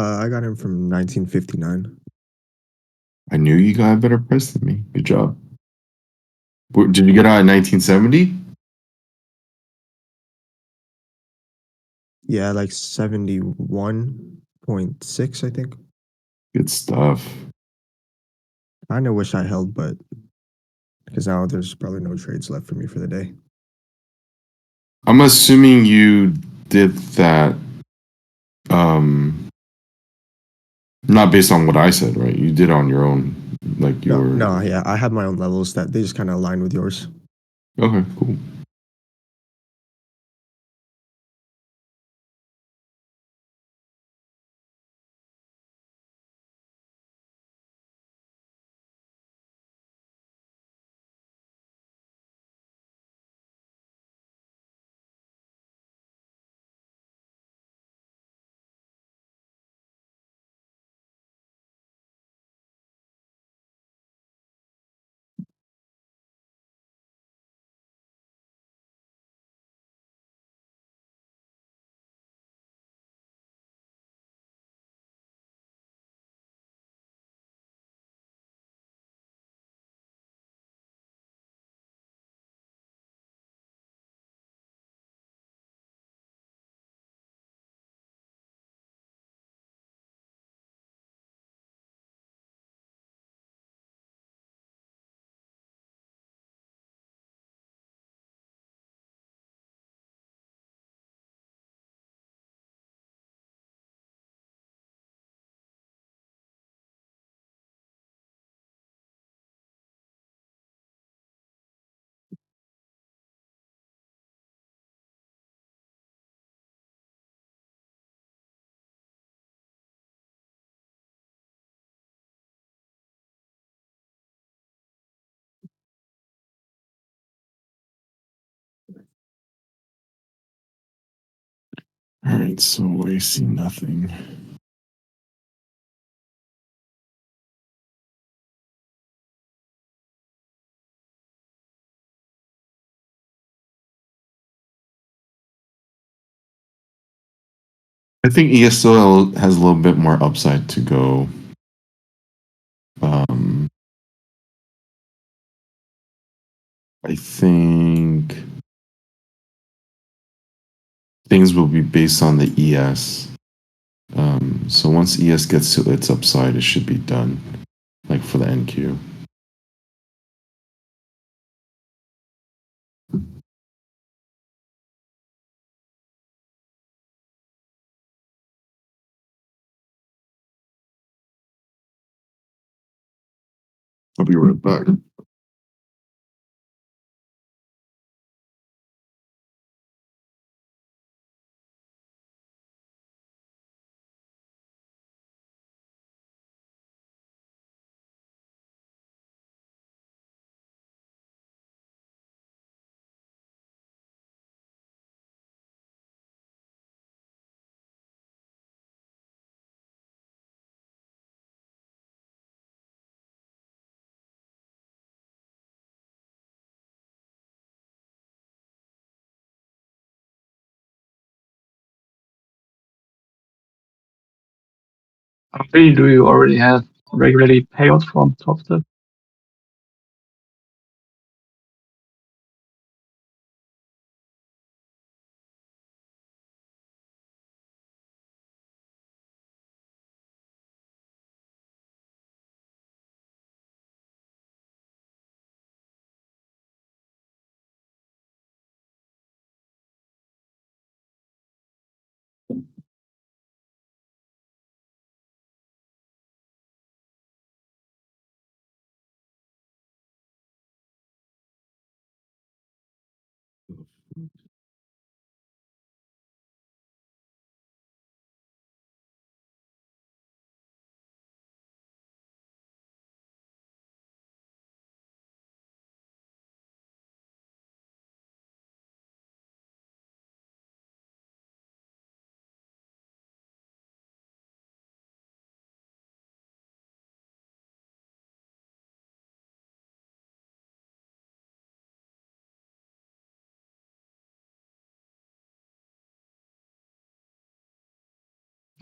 I got him from 1959. I knew you got a better price than me. Good job. Did you get out in 1970? Yeah, like 71.6, I think. Good stuff. I kinda wish I held, but because now there's probably no trades left for me for the day. I'm assuming you did that um not based on what I said, right? You did it on your own. Like No, your no, yeah, I had my own levels that they just kinda align with yours. Okay, cool. All right, so I see nothing. I think ESL has a little bit more upside to go. Um, I think things will be based on the ES. So once ES gets to its upside, it should be done, like for the NQ. I'll be right back. Really, do you already have regularly payout from Top Step?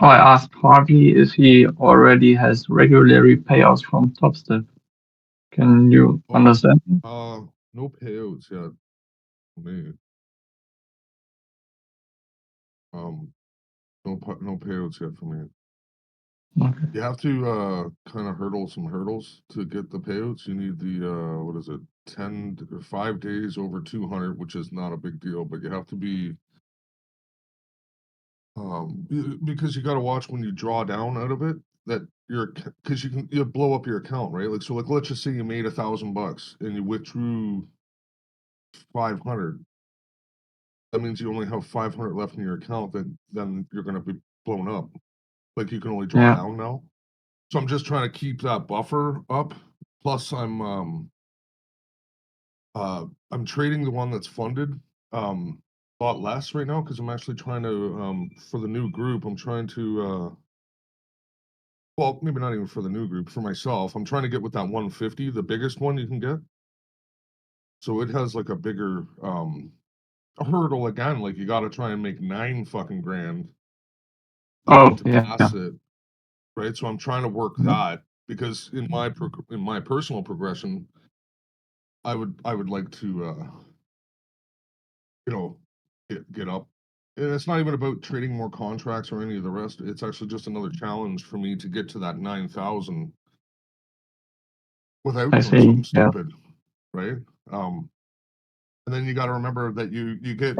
Oh, I asked Harvey if he already has regularly payouts from Topstep. Can you Oh, understand? no payouts yet for me. No payouts yet for me. Okay. You have to kind of hurdle some hurdles to get the payouts. You need the what is it, 5 days over 200, which is not a big deal, but you have to be because you got to watch when you draw down out of it that because you blow up your account, right? Like, so like let's just say you made $1,000 and you withdrew 500. That means you only have 500 left in your account. Then you're going to be blown up. Like, you can only draw Yeah. down now. So I'm just trying to keep that buffer up. Plus, I'm trading the one that's funded a lot less right now because I'm actually trying to for the new group. I'm trying to well, maybe not even for the new group, for myself. I'm trying to get with that 150, the biggest one you can get. So it has like a bigger a hurdle again. Like, you got to try and make 9 fucking grand Oh, to yeah. pass it, right? So I'm trying to work that because in my personal progression, I would like to you know get up. And it's not even about trading more contracts or any of the rest. It's actually just another challenge for me to get to that 9,000 without I doing see. something Yeah. stupid, right? And then you got to remember that you get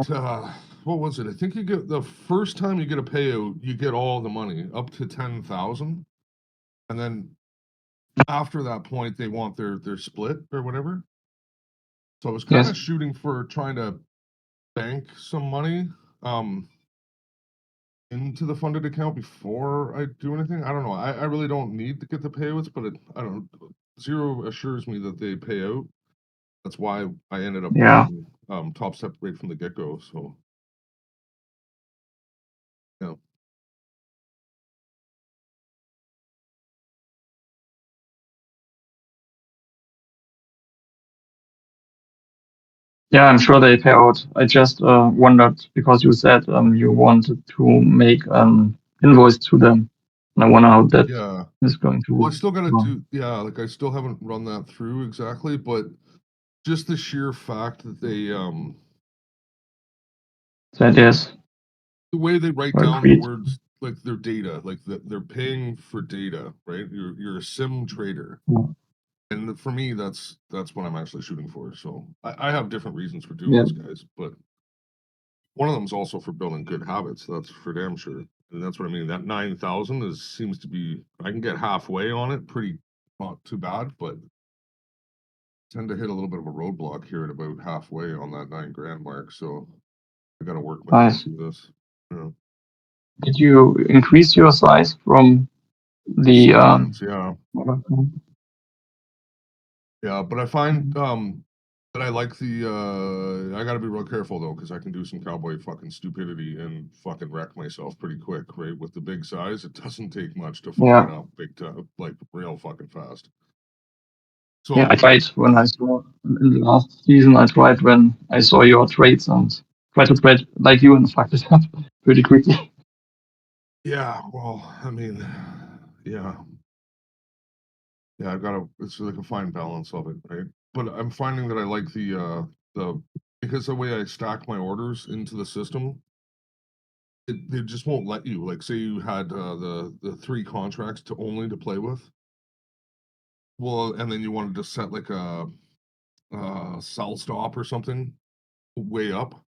what was it? I think you get the first time you get a payout, you get all the money up to 10,000, and then after that point, they want their split or whatever. So I was kind Yes. of shooting for trying to bank some money into the funded account before I do anything. I don't know. I really don't need to get the payouts, but I don't. Zero assures me that they pay out. That's why I ended up Yeah. getting Topstep right from the get go. So yeah. Yeah, I'm sure they pay out. I just wondered because you said you wanted to make invoice to them. And I wonder how that Yeah. is going to Well, I still gotta run. yeah, like, I still haven't run that through exactly, but just the sheer fact that they That is the way they write down the agreed. words, like, their data, like, they're paying for data, right? You're a sim trader. Yeah. And for me, that's what I'm actually shooting for. So I have different reasons for doing Yeah. this, guys, but one of them is also for building good habits. That's for damn sure. And that's what I mean. That 9,000 seems to be, I can get halfway on it, pretty not too bad, but tend to hit a little bit of a roadblock here at about halfway on that 9 grand mark. So I got to work my way Nice. through this. Yeah. Did you increase your size from the Sometimes, yeah. Mhm. Yeah, but I find that I like the I gotta be real careful though, because I can do some cowboy fucking stupidity and fucking wreck myself pretty quick, right? With the big size, it doesn't take much to fuck Yeah. it up big time, like real fucking fast. Yeah, I So tried when I saw in the last season. I tried when I saw your trades and tried to trade like you and fucked it up pretty quickly. yeah, well, I mean, yeah. Yeah, I've got it's like a fine balance of it, right? But I'm finding that I like the because the way I stack my orders into the system, they just won't let you. Like, say you had the 3 contracts to only to play with. Well, and then you wanted to set like a sell stop or something way up.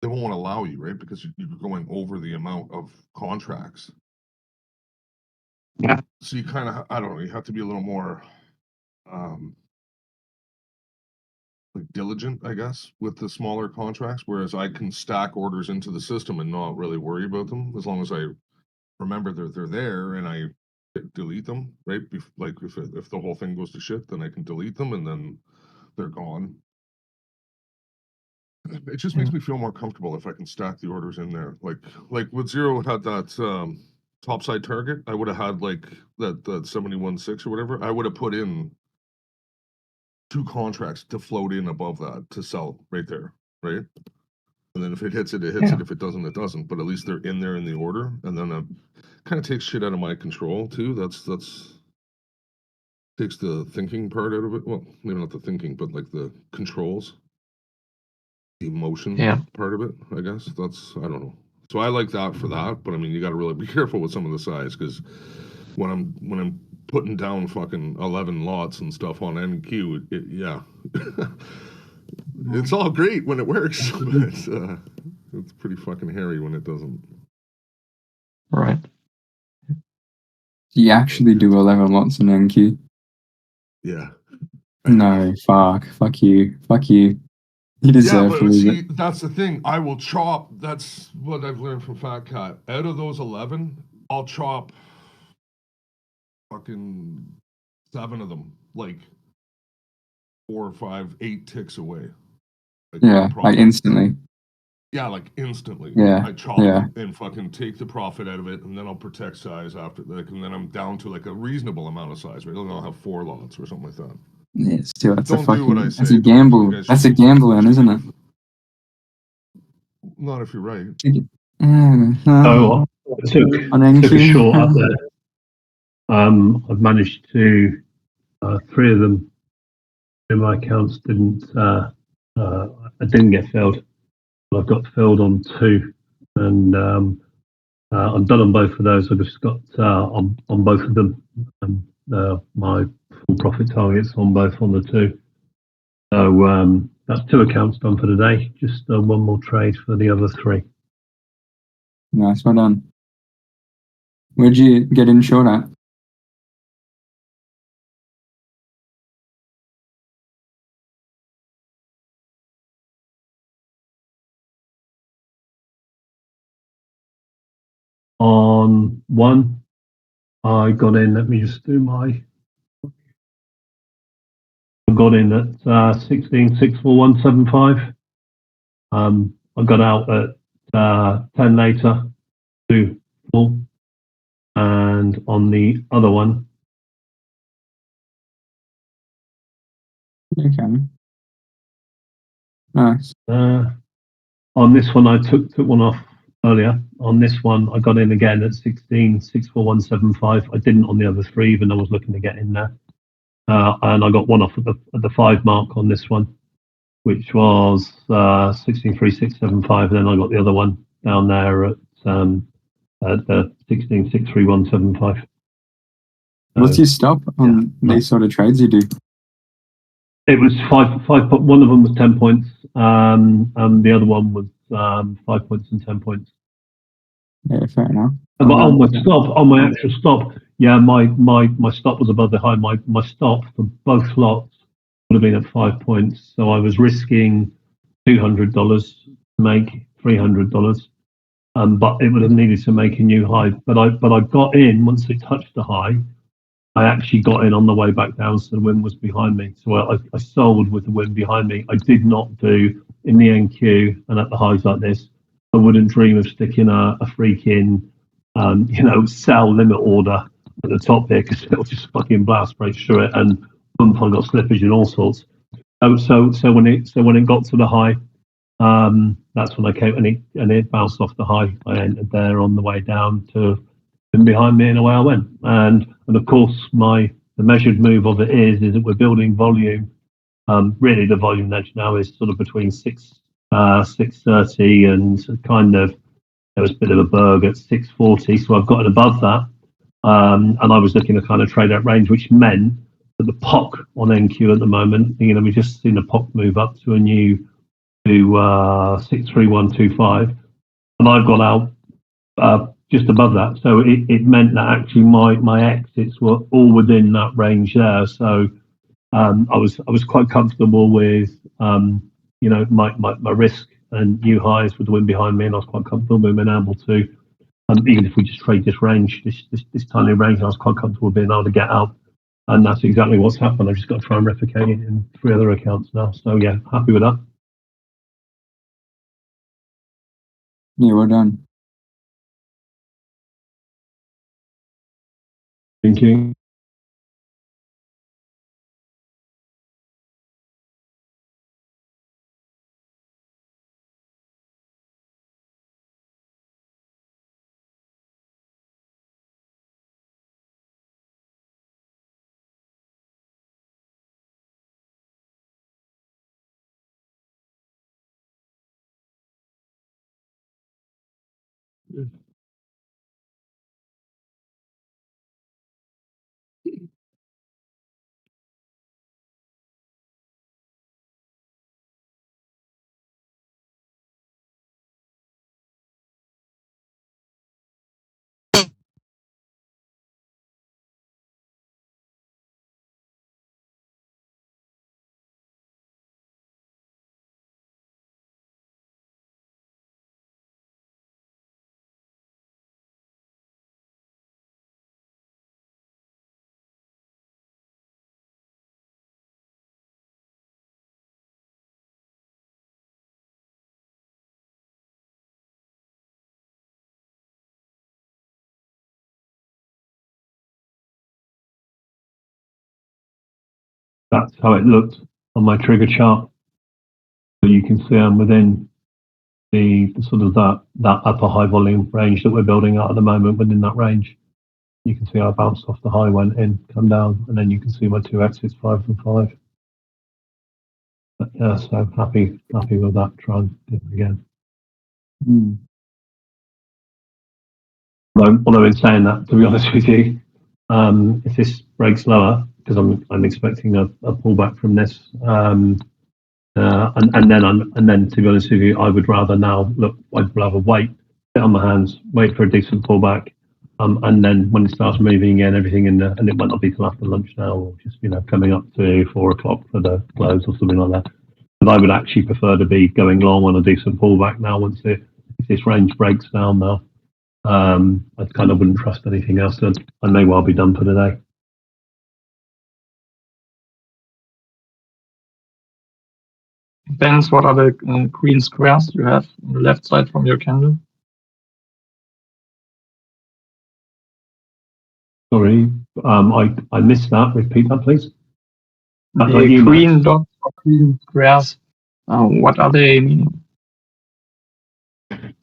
They won't allow you, right? Because you're going over the amount of contracts. Yeah. So you kind of, I don't know, you have to be a little more um like diligent, I guess, with the smaller contracts, whereas I can stack orders into the system and not really worry about them as long as I remember they're there and I delete them, right? Like if the whole thing goes to shit, then I can delete them and then they're gone. It just makes me feel more comfortable if I can stack the orders in there. Like with Zero had that topside target, I would have had like that 71.6 or whatever. I would have put in 2 contracts to float in above that to sell right there, right? And then if it hits it, it hits Yeah. it. If it doesn't, it doesn't. But at least they're in there in the order. And then kind of takes shit out of my control too. That's takes the thinking part out of it. Well, maybe not the thinking, but like the controls, the emotion Yeah. part of it. I guess that's I don't know. So I like that for that, but I mean, you got to really be careful with some of the size because when I'm putting down fucking 11 lots and stuff on NQ, yeah, it's all great when it works, but it's pretty fucking hairy when it doesn't. Right. You actually do 11 lots in NQ? Yeah. No, fuck you. You Yeah, deserve to but lose see, it. that's the thing. I will chop. That's what I've learned from Fat Cat. Out of those 11, I'll chop fucking 7 of them, like 4 or 5, 8 ticks away. Like Yeah, like profit. instantly. Yeah, like instantly. Yeah, I chop yeah. and fucking take the profit out of it, and then I'll protect size after, like, and then I'm down to like a reasonable amount of size, right? Then I'll have 4 lots or something like that. Yeah, still, that's Don't do what I say. that's a though. You gamble. guys That's should a be gambling, isn't it? Not if you're right. So I took On a NQ. short up there. I've managed to 3 of them in my accounts I didn't get filled, but I've got filled on 2, and I'm done on both of those. I've just got on both of them my full profit targets on both on the 2. So that's 2 accounts done for today. Just one more trade for the other 3. Nice, well done. Where'd you get in short at? On one, I got in. Let me just do my. I got in at 16,64175. I got out at 10 later, 2 full, and on the other one, Okay. Nice. on this one I took one off earlier. On this one, I got in again at 16,64175. I didn't on the other 3, even though I was looking to get in there. And I got one off at the 5 mark on this one, which was 163675. And then I got the other one down there at the 16,63175. What's your stop on these sort of trades you do? It was 5. One of them was 10 points, and the other one was 5 points and 10 points. Yeah, fair enough. But on my actual stop, yeah, my stop was above the high. My stop for both lots would have been at 5 points. So I was risking $200 to make $300. But it would have needed to make a new high. But I got in once it touched the high. I actually got in on the way back down, so the wind was behind me. So I sold with the wind behind me. I did not do in the NQ and at the highs like this. I wouldn't dream of sticking a freaking, sell limit order at the top there because it'll just fucking blast right through it, and bump, I got slippage and all sorts. So when it got to the high, that's when I came and it bounced off the high. I entered there on the way down to and behind me, and away I went. And of course, the measured move of it is that we're building volume. Really, the volume edge now is sort of between 630 and kind of there was a bit of a berg at 640. So I've gotten above that, and I was looking to kind of trade that range, which meant that the POC on NQ at the moment, we just seen a POC move up to a new to 63125, and I've got out just above that. So it meant that actually my exits were all within that range there. So I was quite comfortable with my risk and new highs with the wind behind me, and I was quite comfortable with being able to even if we just trade this range, this tiny range, I was quite comfortable being able to get out. And that's exactly what's happened. I've just got to try and replicate it in 3 other accounts now. So yeah, happy with that. Yeah, well done. Thank you. That's how it looked on my trigger chart. So you can see I'm within the sort of that upper high volume range that we're building out at the moment. Within that range, you can see I bounced off the high, went in, come down, and then you can see my two exits, 5 and 5. But yeah, so happy with that. Try and do it again. Hmm. Although in saying that, to be honest with you, if this breaks lower, because I'm expecting a pullback from this, and then to be honest with you, I would rather now look. I'd rather wait, sit on my hands, wait for a decent pullback, and then when it starts moving again, everything in there, and it might not be till after lunch now, or just coming up to 4 o'clock for the close or something like that. But I would actually prefer to be going long on a decent pullback now. Once if this range breaks down now, I kind of wouldn't trust anything else. Then I may well be done for today. Depends what are the green squares you have on the left side from your candle. Sorry, I missed that. Repeat that, please. The green dots or green squares, what are they meaning?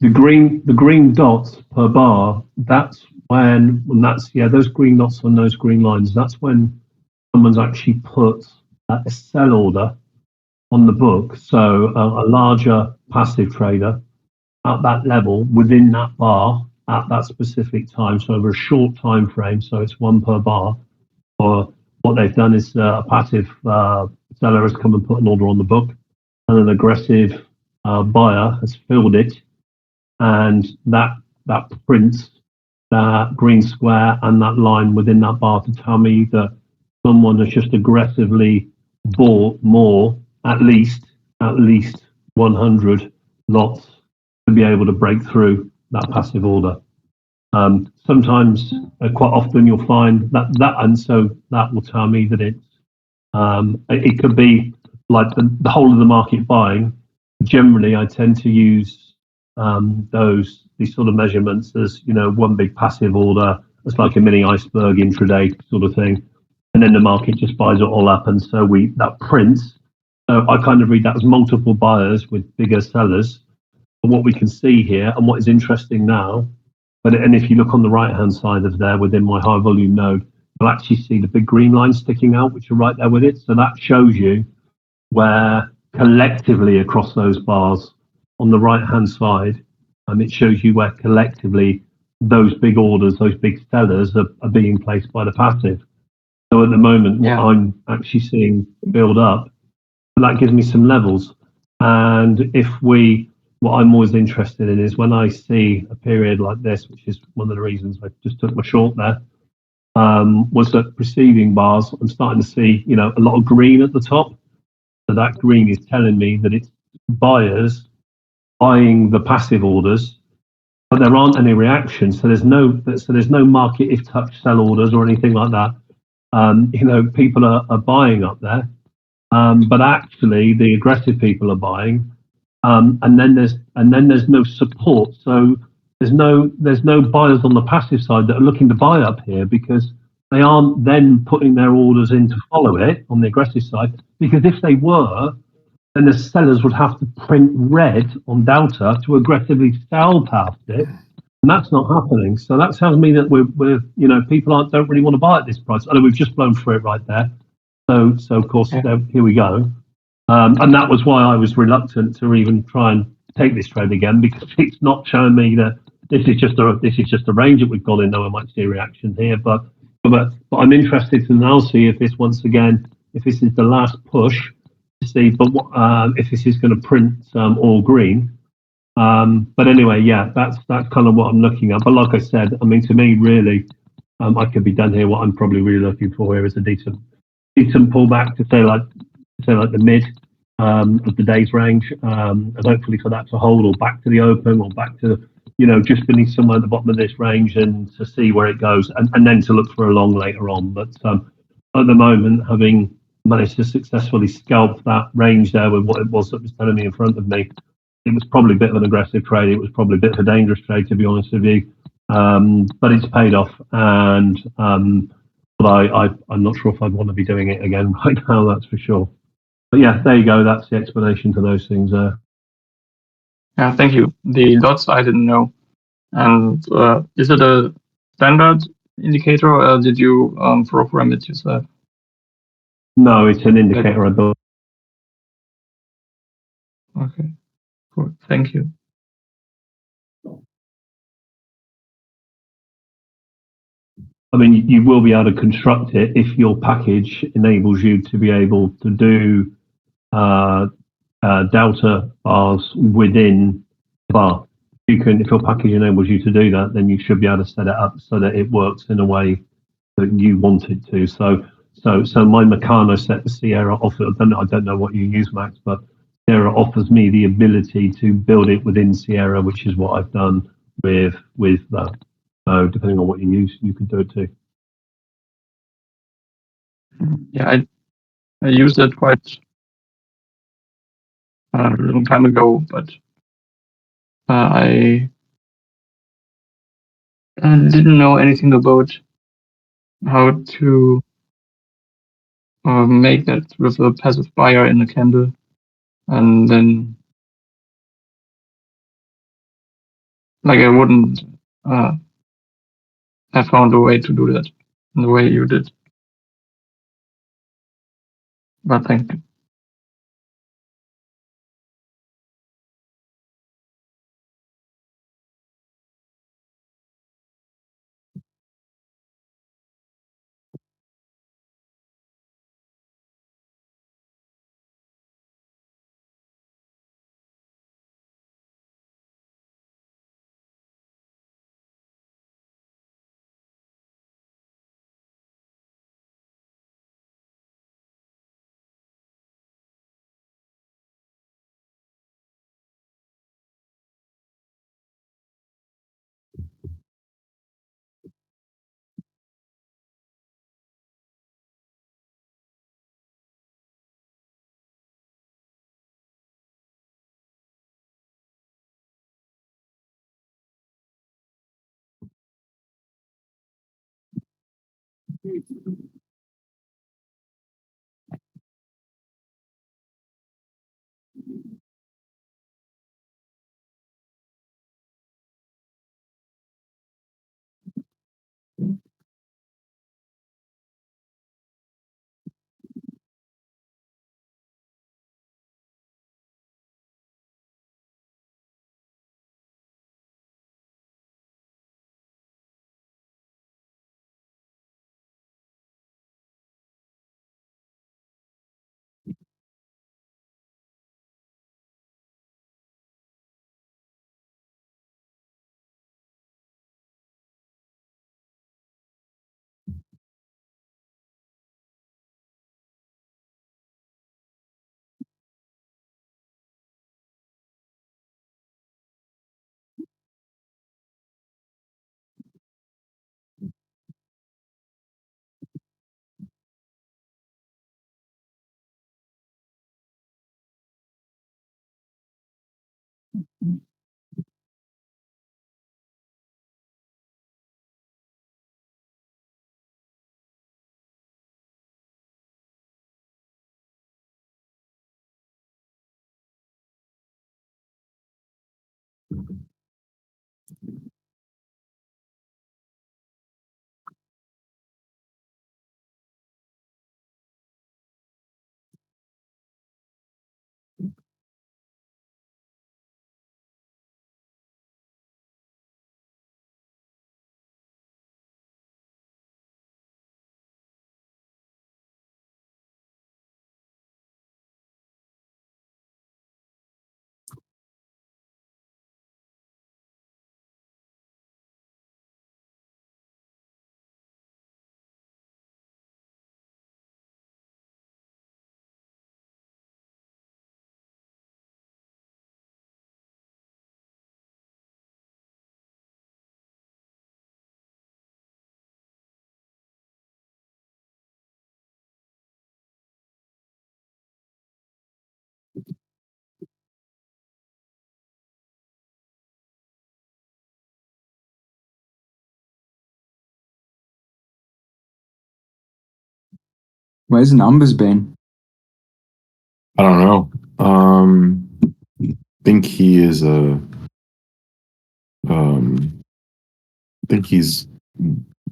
The green dots per bar. That's when that's those green dots on those green lines. That's when someone's actually put a sell order on the book. So a larger passive trader at that level within that bar at that specific time. So over a short time frame. So it's one per bar. Or what they've done is a passive seller has come and put an order on the book, and an aggressive buyer has filled it, and that prints that green square and that line within that bar to tell me that someone has just aggressively bought more, at least 100 lots to be able to break through that passive order. Sometimes, quite often, you'll find that, and so that will tell me that it could be like the whole of the market buying. Generally, I tend to use these sort of measurements as one big passive order. It's like a mini iceberg intraday sort of thing, and then the market just buys it all up, and so that prints. So I kind of read that as multiple buyers with bigger sellers. And what we can see here, and what is interesting now, and if you look on the right-hand side of there within my high volume node, you'll actually see the big green lines sticking out, which are right there with it. So that shows you where collectively across those bars on the right-hand side, it shows you where collectively those big orders, those big sellers are being placed by the passive. So at the moment, what I'm actually seeing build up, and that gives me some levels. And what I'm always interested in is when I see a period like this, which is one of the reasons I just took my short there, was that preceding bars, I'm starting to see, a lot of green at the top. So that green is telling me that it's buyers buying the passive orders, but there aren't any reactions. So there's no market if touch sell orders or anything like that. People are buying up there, but actually the aggressive people are buying. And then there's no support. So there's no buyers on the passive side that are looking to buy up here, because they aren't then putting their orders in to follow it on the aggressive side. Because if they were, then the sellers would have to print red on Delta to aggressively sell past it, and that's not happening. So that tells me that we're people don't really want to buy at this price. Although we've just blown through it right there. So of course here we go. And that was why I was reluctant to even try and take this trade again, because it's not showing me that this is just a range that we've gone in. Now I might see a reaction here, but I'm interested to now see if this once again, if this is the last push to see, if this is going to print all green. But anyway, yeah, that's kind of what I'm looking at. But like I said, I mean, to me, really, I could be done here. What I'm probably really looking for here is a decent pullback to say like the mid of the day's range, and hopefully for that to hold or back to the open or back to just beneath somewhere at the bottom of this range and to see where it goes, and then to look for a long later on. But at the moment, having managed to successfully scalp that range there with what it was that was telling me in front of me, it was probably a bit of an aggressive trade. It was probably a bit of a dangerous trade, to be honest with you. But it's paid off, and but I'm not sure if I'd want to be doing it again right now. That's for sure. But yeah, there you go. That's the explanation to those things there. Yeah, thank you. The dots I didn't know. And is it a standard indicator, or did you program it yourself? No, it's an indicator I built. Okay, cool. Thank you. I mean, you will be able to construct it if your package enables you to be able to do delta bars within the bar. If your package enables you to do that, then you should be able to set it up so that it works in a way that you want it to. So my Meccano set the Sierra offer. I don't know what you use, Max, but Sierra offers me the ability to build it within Sierra, which is what I've done with that. So depending on what you use, you can do it too. Yeah, I used it quite a long time ago, but I didn't know anything about how to make that with a passive buyer in a candle, and then like I wouldn't have found a way to do that in the way you did. But thank you. Where's the numbers been? I don't know. I think he is I think he's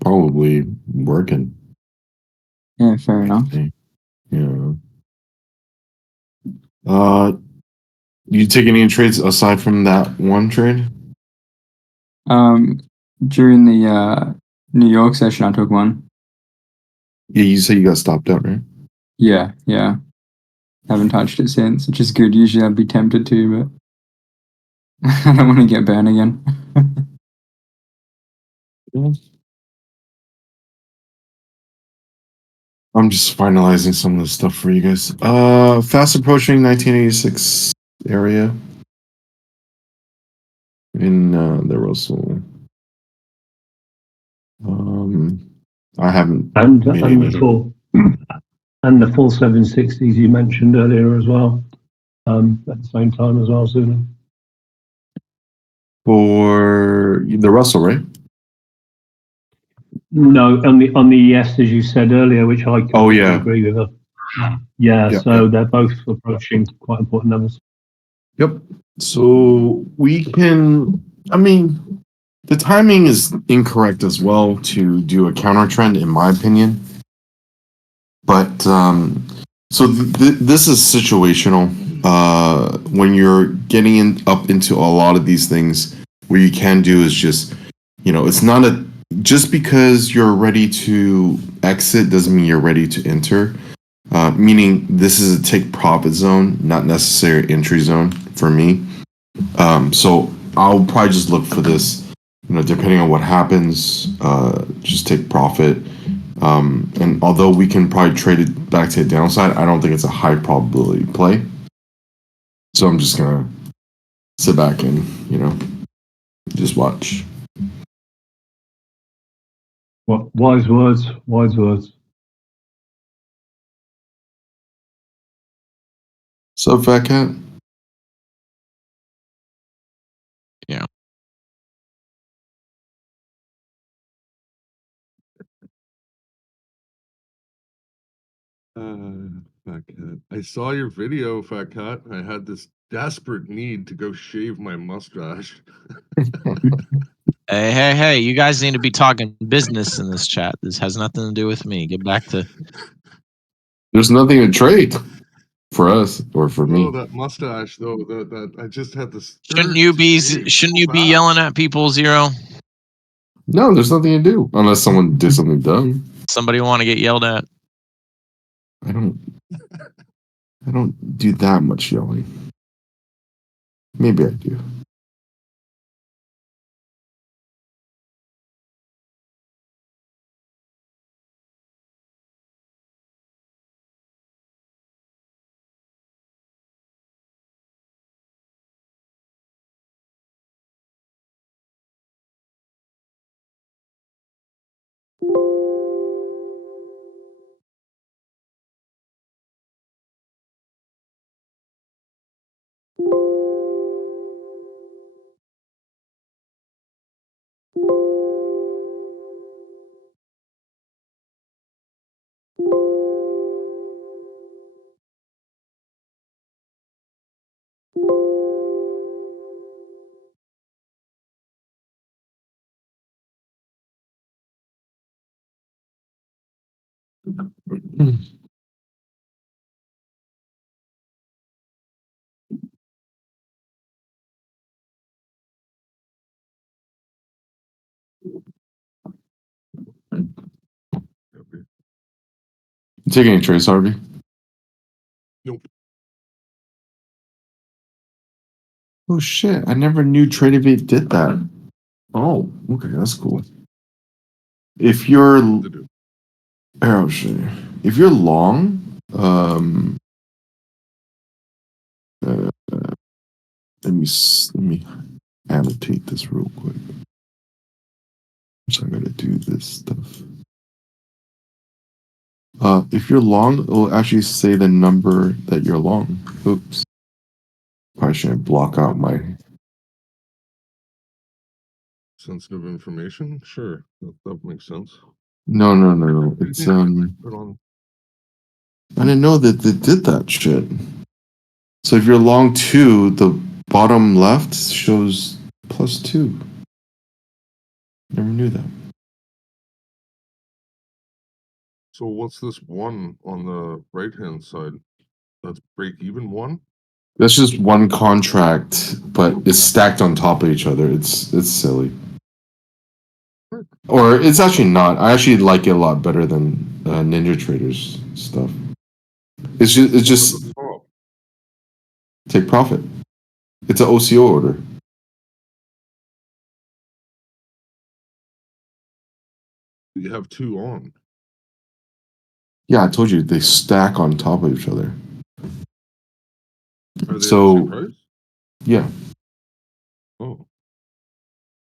probably working. Yeah, fair I enough. think. Yeah. You take any trades aside from that one trade? During the New York session, I took one. Yeah, you say you got stopped out, right? Yeah, yeah. Haven't touched it since, which is good. Usually I'd be tempted to, but I don't want to get burned again. I'm just finalizing some of the stuff for you guys. Fast approaching 1986 area in the Russell. I haven't And made and any. the full and the full 760s you mentioned earlier as well. At the same time as well, Zulu. For the Russell, right? No, on the yes, as you said earlier, which I Oh, completely yeah. agree with. Yeah, Yeah, so yeah. they're both approaching quite important numbers. Yep. So we can, I mean, the timing is incorrect as well to do a counter trend, in my opinion. But so this is situational. When you're getting up into a lot of these things, what you can do is just, it's not just because you're ready to exit doesn't mean you're ready to enter. Meaning this is a take profit zone, not necessarily entry zone for me. So I'll probably just look for this, depending on what happens, just take profit. And although we can probably trade it back to the downside, I don't think it's a high probability play. So I'm just gonna sit back and, just watch. What wise words, wise words. So Fat Cat? Fat Cat. I saw your video, Fat Cat. I had this desperate need to go shave my mustache. Hey, you guys need to be talking business in this chat. This has nothing to do with me. Get back to There's nothing to trade for us or for me. Oh, that mustache though. That I just had this. shouldn't urge you to be shave shouldn't so you be bad. yelling at people, Zero? No, there's nothing to do unless someone did something dumb. Somebody want to get yelled at. I don't do that much yelling. Maybe I do. You taking any trades, Harvey? Nope. Oh shit! I never knew TradeAvate did that. Oh, okay, that's cool. If you're To do. oh shit, if you're long, let me annotate this real quick. So I gotta do this stuff. If you're long, it will actually say the number that you're long. Oops. Probably shouldn't block out my. Sensitive information? Sure. That makes sense. No. It's Put on I didn't know that they did that shit. So if you're long 2, the bottom left shows +2. Never knew that. So what's this one on the right hand side? That's break even one? That's just one contract, but it's stacked on top of each other. It's silly. Or it's actually not. I actually like it a lot better than Ninja Traders stuff. It's just Oh, take profit. It's an OCO order. you have 2 on. Yeah, I told you they stack on top of each other. Are they So- the same price? Yeah, Oh,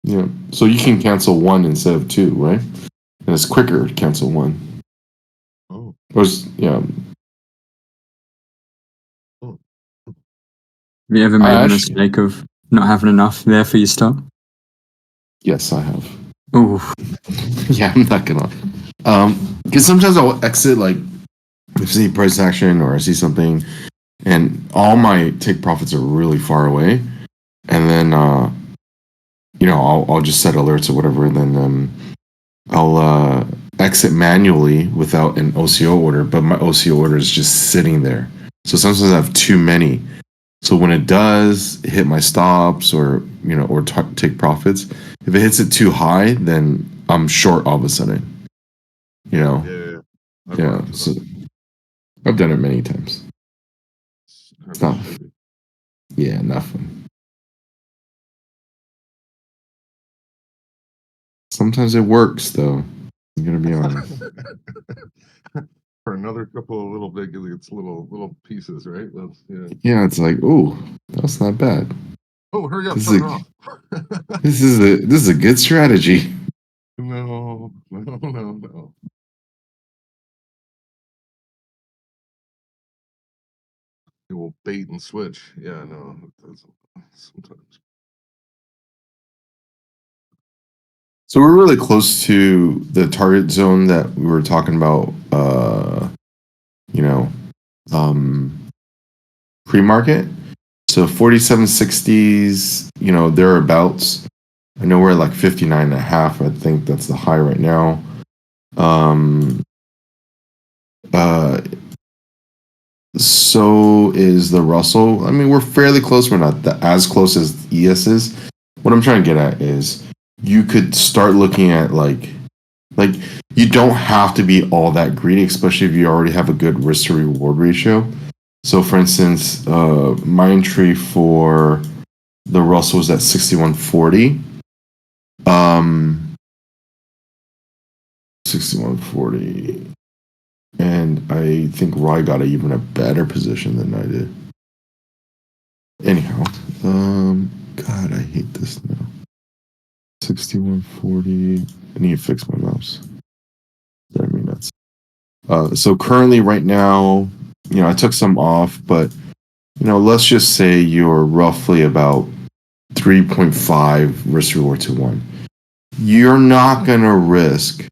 yeah. So you can cancel 1 instead of 2, right? And it's quicker to cancel 1. oh, Or yeah. Have you ever I made the actually- mistake of not having enough there for your stop? Yes, I have. Ooh. Yeah, I'm not gonna. Because sometimes I'll exit like if I see price action or I see something, and all my take profits are really far away, and then I'll just set alerts or whatever, and then I'll exit manually without an OCO order, but my OCO order is just sitting there. So sometimes I have too many. So when it does hit my stops or take profits, if it hits it too high, then I'm short all of a sudden. yeah. I've run Yeah. into So that. I've done it many times. It's kind Oh. of shitty. Yeah, nothing. Sometimes it works though. I'm gonna be honest. For another couple of little big, it's little pieces, right? That's Yeah, it's like, oh, that's not bad. Oh, hurry up, This turn is it a- off. This is a good strategy. No. It will bait and switch. Yeah, no, it doesn't sometimes. So we're really close to the target zone that we were talking about. Pre-market. So 4760s, thereabouts. I know we're at like 59.5. I think that's the high right now. So is the Russell. I mean, we're fairly close. We're not as close as ES is. What I'm trying to get at is you could start looking at like you don't have to be all that greedy, especially if you already have a good risk to reward ratio. So for instance, my entry for the Russell was at 6140. 6140. And I think Roy got even a better position than I did. Anyhow, God, I hate this now. 6140. I need to fix my mouse. I mean, that's so currently right now, I took some off, but let's just say you're roughly about 3.5 risk reward to 1. You're not gonna risk,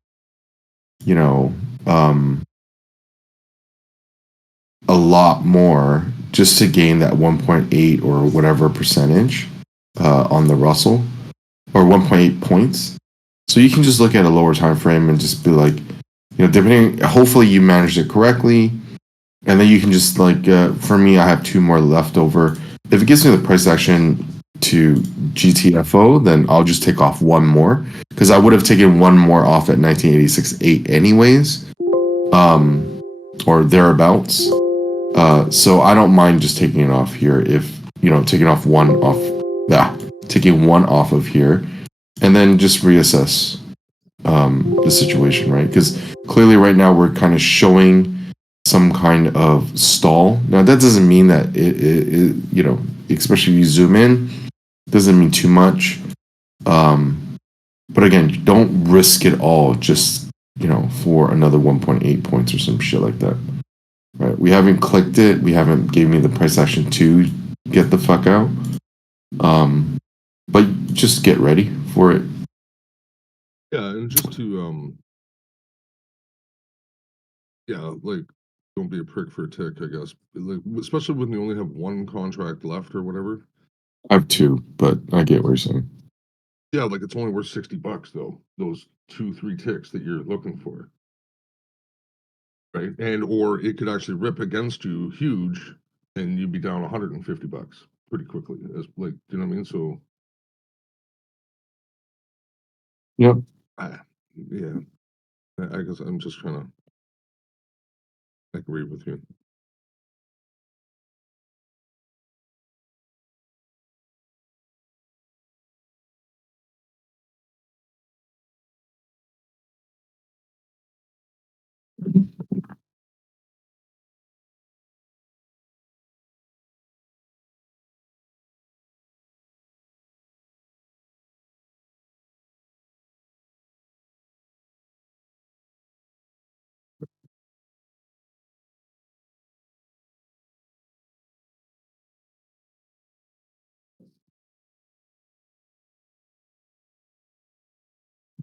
a lot more just to gain that 1.8 or whatever percentage on the Russell, or 1.8 points. So you can just look at a lower time frame and just be like, depending. Hopefully you managed it correctly, and then you can just like, for me, I have 2 more left over. If it gives me the price action to GTFO, then I'll just take off 1 more, because I would have taken 1 more off at 1986.8 anyways, or thereabouts. So I don't mind just taking it off here if, taking one off of here, and then just reassess the situation, right? Because clearly right now we're kind of showing some kind of stall. Now that doesn't mean that it especially if you zoom in, doesn't mean too much. But again, don't risk it all just, for another 1.8 points or some shit like that. Right? We haven't clicked it. We haven't gave me the price action to get the fuck out. But just get ready for it. Yeah, and just to like don't be a prick for a tick, I guess. Like, especially when you only have one contract left or whatever. I have two, but I get what you're saying. Yeah, like it's only worth $60 though. Those 2-3 ticks that you're looking for. Right. And or it could actually rip against you huge and you'd be down $150 pretty quickly. As like, you know what I mean? So Yep. yeah. I guess I'm just trying to agree with you.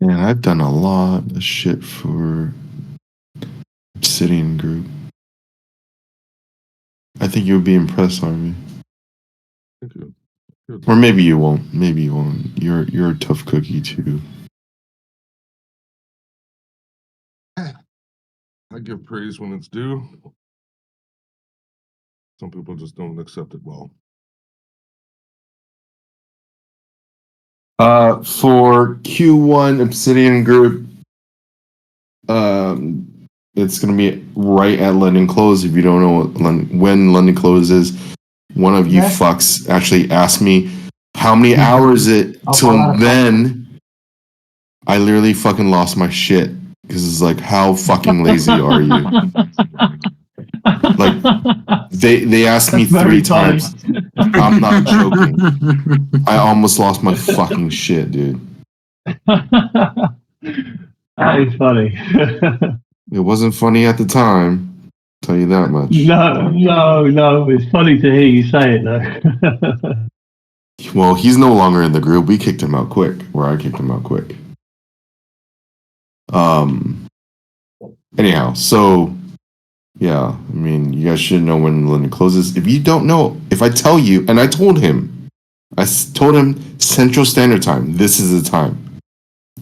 Man, I've done a lot of shit for Obsidian Group. I think you would be impressed, Harvey. Thank you. Or maybe you won't. Maybe you won't. You're a tough cookie too. I give praise when it's due. Some people just don't accept it well. For Q1 Obsidian Group, it's gonna be right at London close. If you don't know when London closes, one of you fucks actually asked me how many hours it till then. I literally fucking lost my shit because it's like, how fucking lazy are you? Like, they asked me That's 3 very funny. times. I'm not joking. I almost lost my fucking shit, dude. That is funny. It wasn't funny at the time. I'll tell you that much. No. It's funny to hear you say it though. Well, he's no longer in the group. We kicked him out quick. Or I kicked him out quick. Anyhow, so yeah, I mean, you guys should know when London closes. If you don't know, if I tell you, and I told him Central Standard Time. This is the time.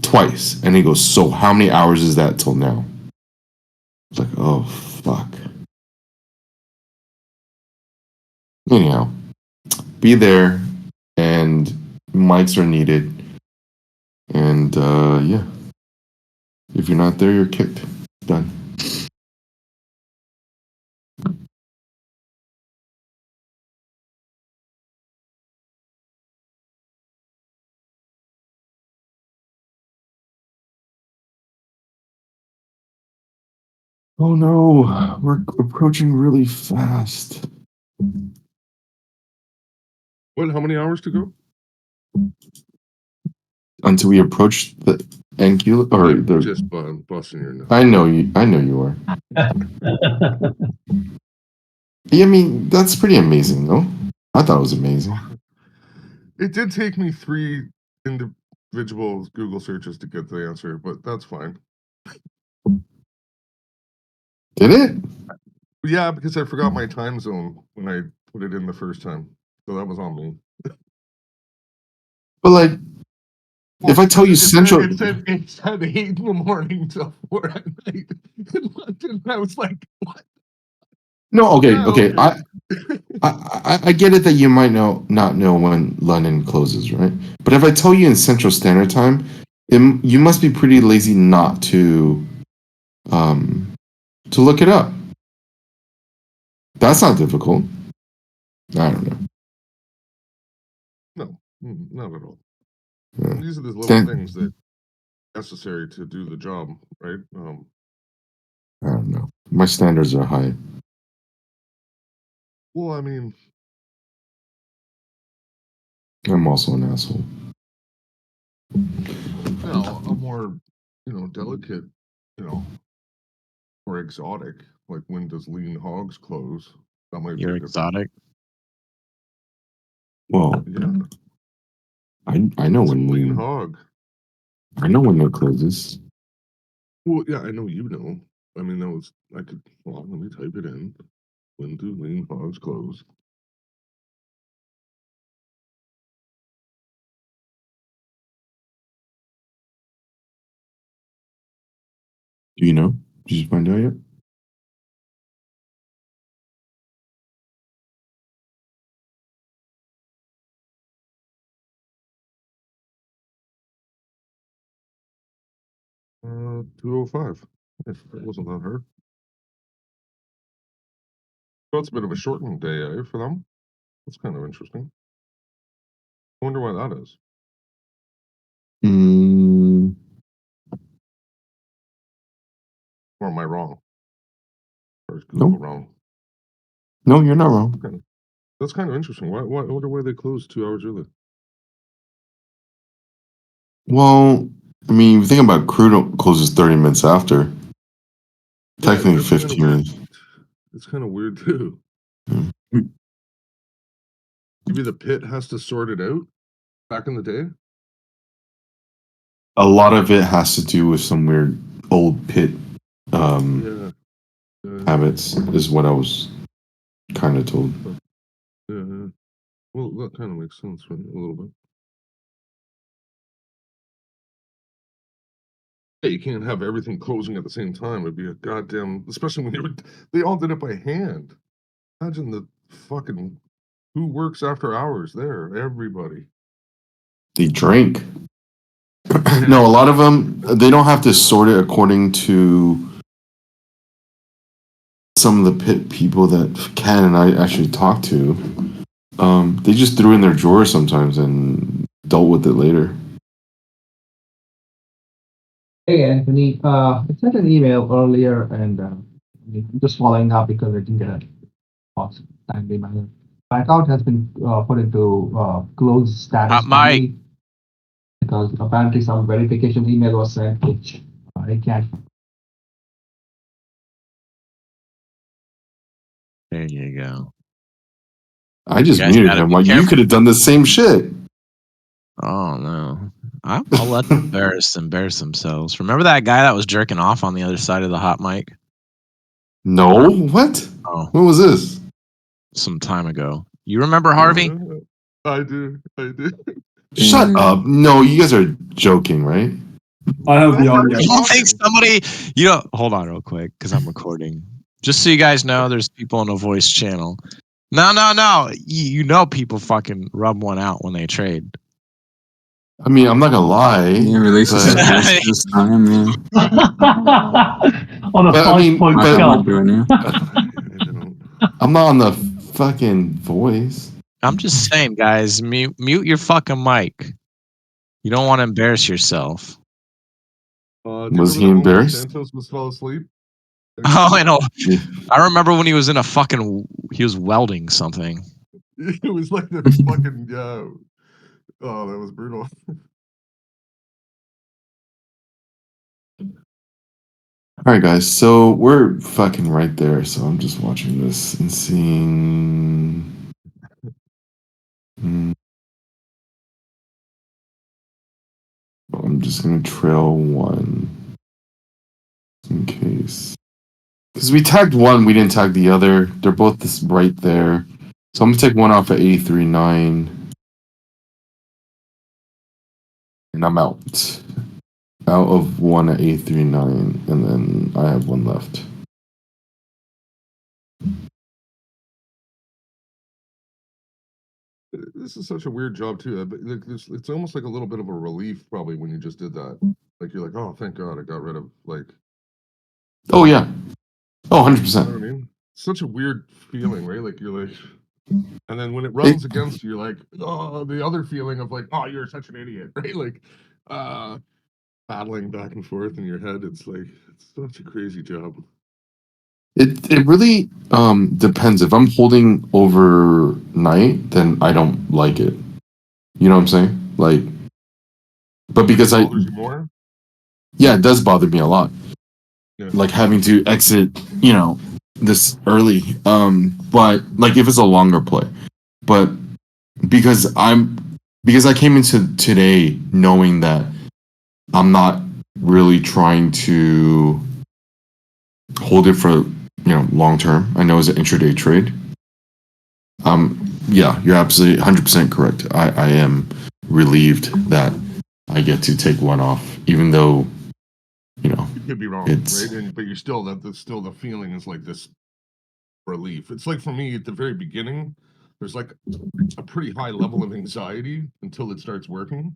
Twice, and he goes, "So how many hours is that till now?" It's like, oh fuck. Anyhow, be there, and mics are needed, and yeah, if you're not there, you're kicked. Done. Oh no, we're approaching really fast. What? How many hours to go? Until we approach the NQ or the. Just busting your nut. I know you are. Yeah, I mean, that's pretty amazing, though. I thought it was amazing. It did take me 3 individual Google searches to get the answer, but that's fine. Did it? Yeah, because I forgot my time zone when I put it in the first time, so that was on me. But like, if I tell you Central, it said 8 in the morning till 4 at night in London. I was like, what? no, okay. Yeah, okay. I get it that you might not know when London closes, right? But if I tell you in Central Standard Time, you must be pretty lazy not to look it up. That's not difficult. I don't know. No, not at all. Yeah. These are the little things that are necessary to do the job, right? I don't know. My standards are high. Well, I mean, I'm also an asshole. a more, delicate, or exotic, like when does Lean Hogs close? That might You're be different. exotic. Well, Yeah, I know it's a when Lean Lean. Hog. I know when it closes. Well, yeah, I know you know. I mean, that was, I could, well, let me type it in. When do lean hogs close? Do you know? Did you find out yet? Uh, 205. If it wasn't that hard. So it's a bit of a shortened day, for them. That's kind of interesting. I wonder why that is. Mm, Or am I wrong? Or is Nope. Google wrong? no, you're not wrong. That's kind of interesting. Why, I wonder why they closed 2 hours early. Well, I mean, if you think about crude closes 30 minutes after. Yeah, Technically that's kind 15 of, minutes. it's kind of weird too. Mm. Maybe the pit has to sort it out back in the day. A lot of it has to do with some weird old pit Yeah. habits, is what I was kind of told. Yeah. Well, that kind of makes sense, right? A little bit. Yeah, you can't have everything closing at the same time. It'd be a goddamn, especially when they all did it by hand. Imagine the fucking who works after hours there. Everybody. They drink. No, a lot of them, they don't have to sort it according to some of the pit people that Ken and I actually talked to. They just threw in their drawer sometimes and dealt with it later. Hey Anthony, I sent an email earlier and I'm just following up because I didn't get a response in a timely manner. My account has been put into closed status Mike. only because apparently some verification email was sent, which I can't. There you go. I just You guys muted gotta him. be Like, you careful. could have done the same shit. Oh no. I'll let them embarrass themselves. Remember that guy that was jerking off on the other side of the hot mic? No? What? Oh, When was this? some time ago. You remember Harvey? I do. Shut up. No, you guys are joking, right? I have the No, audio. You don't think somebody, hold on real quick, because I'm recording. Just so you guys know, there's people on the voice channel. No. You know people fucking rub one out when they trade. I mean, I'm not gonna lie. Yeah, releases but- this time, yeah. On a But, I mean, 5 point but- I'm scalp. not doing it. I'm not on the fucking voice. I'm just saying, guys, mute your fucking mic. You don't want to embarrass yourself. Was he embarrassed? Santos was fell asleep. Oh, I know. Yeah. I remember when he was in he was welding something. It was like the fucking yeah. Oh, that was brutal. All right, guys. So we're fucking right there. So I'm just watching this and seeing. I'm just gonna trail one in case. Because we tagged one, we didn't tag the other. They're both this right there. So I'm gonna take one off at 83.9. And I'm out. Out of one at 83.9. And then I have one left. This is such a weird job too. But it's almost like a little bit of a relief, probably, when you just did that. Like you're like, oh, thank God, I got rid of like. Oh, yeah. Oh, You know 100%. what I mean? Such a weird feeling, right? Like you're like, and then when it runs against you, you're like, oh, the other feeling of like, oh, you're such an idiot, right? Like, battling back and forth in your head. It's like it's such a crazy job. It really depends. If I'm holding overnight, then I don't like it. You know what I'm saying? Like, but because It bothers you more. yeah, it does bother me a lot. Yeah. Like having to exit, this early. But like if it's a longer play, but because I came into today knowing that I'm not really trying to hold it for long term. I know it's an intraday trade. Yeah, you're absolutely 100% correct. I am relieved that I get to take one off, even though You could be wrong, It's- right? But you're still still the feeling is like this relief. It's like for me at the very beginning, there's like a pretty high level of anxiety until it starts working.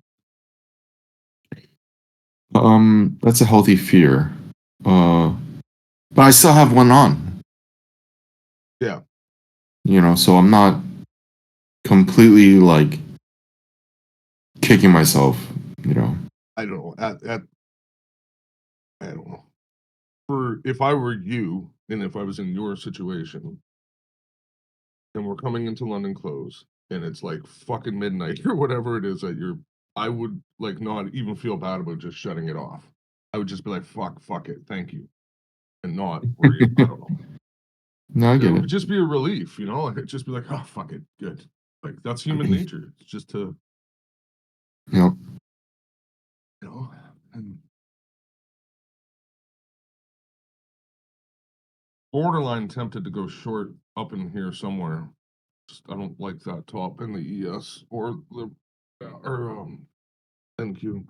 that's a healthy fear. But I still have one on. Yeah. So I'm not completely like kicking myself. I don't know. I don't know. For if I were you, and if I was in your situation, and we're coming into London close, and it's like fucking midnight or whatever it is I would like not even feel bad about just shutting it off. I would just be like, fuck it, thank you, and not worry. I don't know. No, I It get would it. just be a relief, Like it'd just be like, oh fuck it, good. Like that's human nature. It's just to, Yep. and borderline tempted to go short up in here somewhere. Just, I don't like that top in the ES or the NQ.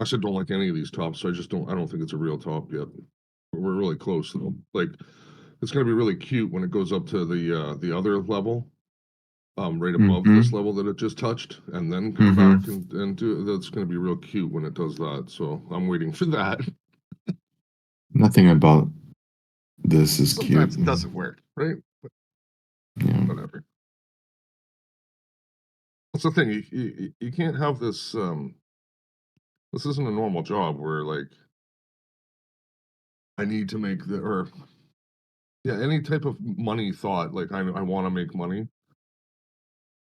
I said don't like any of these tops, so I don't think it's a real top yet. We're really close though. Like it's gonna be really cute when it goes up to the other level, right above Mhm. this level that it just touched, and then come back and do that's gonna be real cute when it does that. So I'm waiting for that. Nothing about this is Sometimes cute. it doesn't work, right? Yeah. Whatever. That's the thing. You can't have this. This isn't a normal job where like I need to make any type of money thought like I want to make money.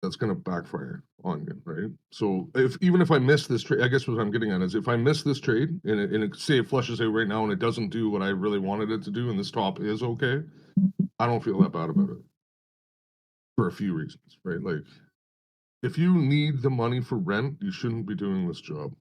That's going to backfire on you, right? So even if I miss this trade, I guess what I'm getting at is if I miss this trade and say it flushes out right now and it doesn't do what I really wanted it to do and this top is okay, I don't feel that bad about it for a few reasons, right? Like if you need the money for rent, you shouldn't be doing this job.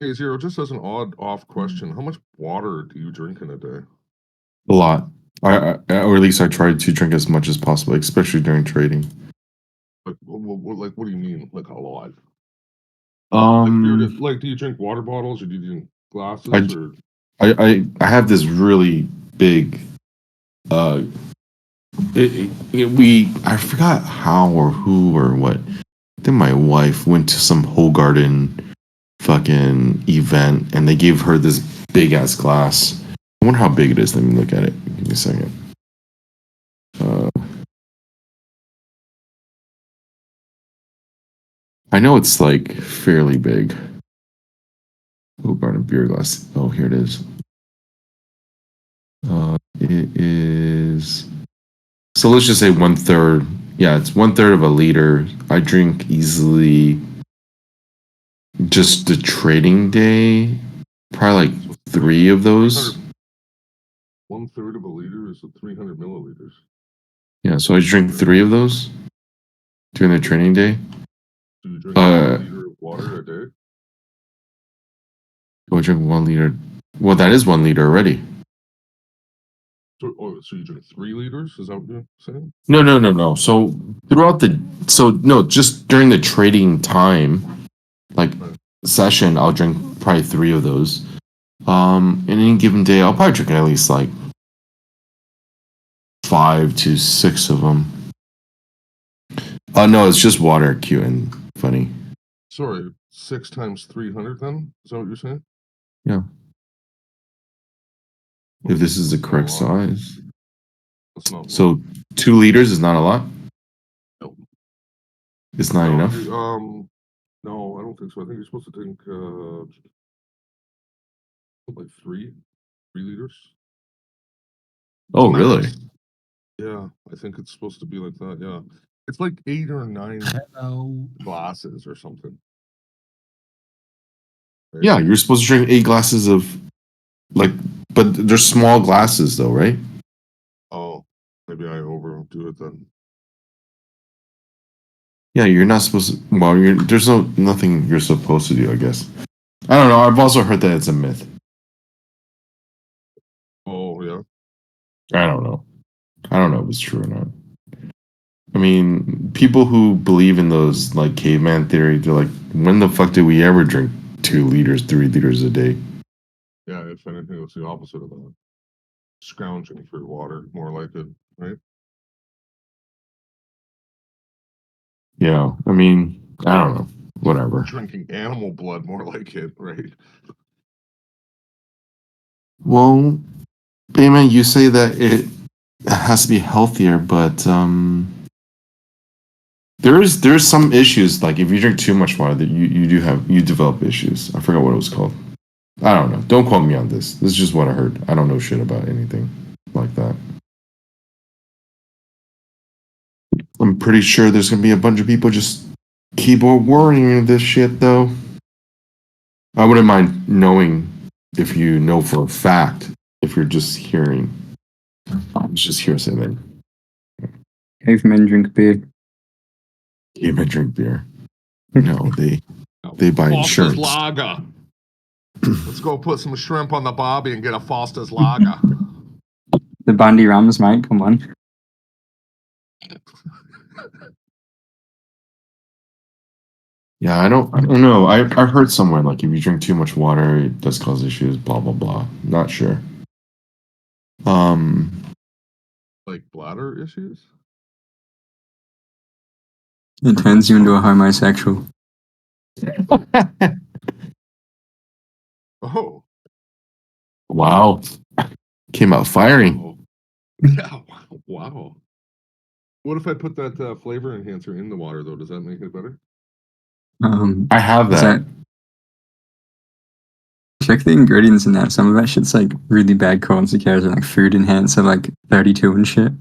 Hey, Zero, just as an off question, how much water do you drink in a day? A lot. Or at least I try to drink as much as possible, especially during trading. Like, what do you mean, like a lot? Like, do you drink water bottles or do you drink glasses or? I have this really big. I forgot how or who or what. I think my wife went to some Whole Garden fucking event and they gave her this big ass glass. I wonder how big it is. Let me look at it. Give me a second. I know it's like fairly big. Whole Garden beer glass. Oh, here it is. It is. So let's just say 1/3. Yeah, it's 1/3 of a liter. I drink easily. Just the trading day, probably like 3 of those. 1/3 of a liter is 300 milliliters. Yeah, so I drink 3 of those during the training day. Do you drink 1 liter of water a day? I drink 1 liter. Well, that is 1 liter already. So you drink 3 liters? Is that what you're saying? No. So just during the trading time, like session, I'll drink probably 3 of those. In any given day, I'll probably drink at least like 5 to 6 of them. No, it's just water. Cute and funny. Sorry, 6 times 300 then? Is that what you're saying? Yeah. If this is the correct size. That's not. So 2 liters is not a lot. No. It's not enough. No, I don't think so. I think you're supposed to drink like 3 liters. Oh, really? Yeah, I think it's supposed to be like that. Yeah, it's like 8 or 9 glasses or something. Right? Yeah, you're supposed to drink 8 glasses of, like, but they're small glasses though, right? Oh, maybe I overdo it then. Yeah, you're not supposed to. Well, there's nothing you're supposed to do, I guess. I don't know. I've also heard that it's a myth. Oh yeah. I don't know. I don't know if it's true or not. I mean, people who believe in those like caveman theory, they're like, when the fuck did we ever drink 2 liters, 3 liters a day? Yeah, if anything, it's the opposite of that. Scrounging for water, more like it, right? Yeah, I mean, I don't know. Whatever. Drinking animal blood, more like it, right? Well, Bayman, you say that it has to be healthier, but there's some issues. Like if you drink too much water, that you develop issues. I forgot what it was called. I don't know. Don't quote me on this. This is just what I heard. I don't know shit about anything like that. I'm pretty sure there's gonna be a bunch of people just keyboard warning this shit though. I wouldn't mind knowing if you know for a fact, if you're just hearing. It's just hearsay then. Cavemen drink beer. Cavemen drink beer. No, they buy Foster's insurance. Lager. Let's go put some shrimp on the barbie and get a Foster's Lager. The Bandy Rams, mate. Come on. Yeah, I don't know. I heard somewhere like if you drink too much water, it does cause issues. Blah blah blah. Not sure. Like bladder issues? It turns you into a homosexual. Oh. Wow. Came out firing. Oh. Yeah. Wow. What if I put that flavor enhancer in the water though? Does that make it better? I have is that. Check the ingredients in that. Some of that shit's like really bad consequences, like food enhancer, like 32 and shit.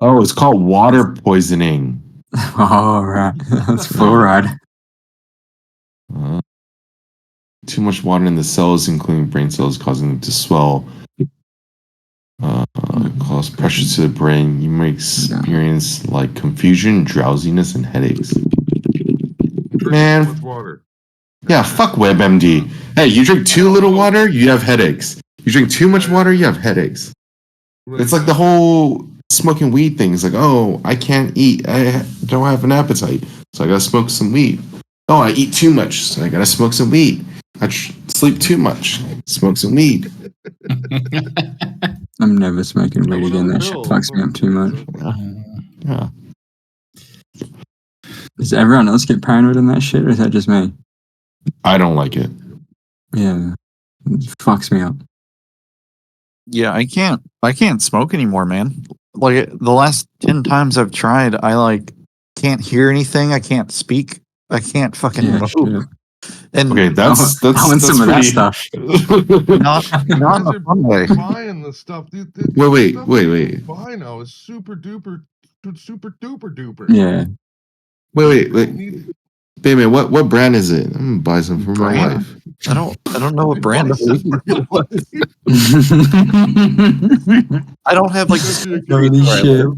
Oh, it's called water poisoning. Oh, right. That's fluoride. Too much water in the cells, including brain cells, causing them to swell. Cause pressure to the brain. You may experience like confusion, drowsiness, and headaches. Man. Too much water. Yeah, fuck WebMD. Hey, you drink too little water, you have headaches. You drink too much water, you have headaches. It's like the whole smoking weed thing. It's like, oh, I can't eat. I don't have an appetite, so I gotta smoke some weed. Oh, I eat too much, so I gotta smoke some weed. I sleep too much, smoke some weed. I'm never smoking weed again. That shit fucks me up too much. Yeah. Does everyone else get paranoid in that shit, or is that just me? I don't like it. Yeah, it fucks me up. Yeah, I can't smoke anymore, man. Like the last 10 times I've tried, I like can't hear anything. I can't speak. I can't fucking Yeah, move. And Okay, that's I want some of that pretty- stuff. not in a fun way. Buying the stuff. Wait. Buy now is super duper duper. Yeah. Wait. Baby, what brand is it? I'm gonna buy some for my Brand? wife. I don't know what brand it is. I don't have like Holy shit.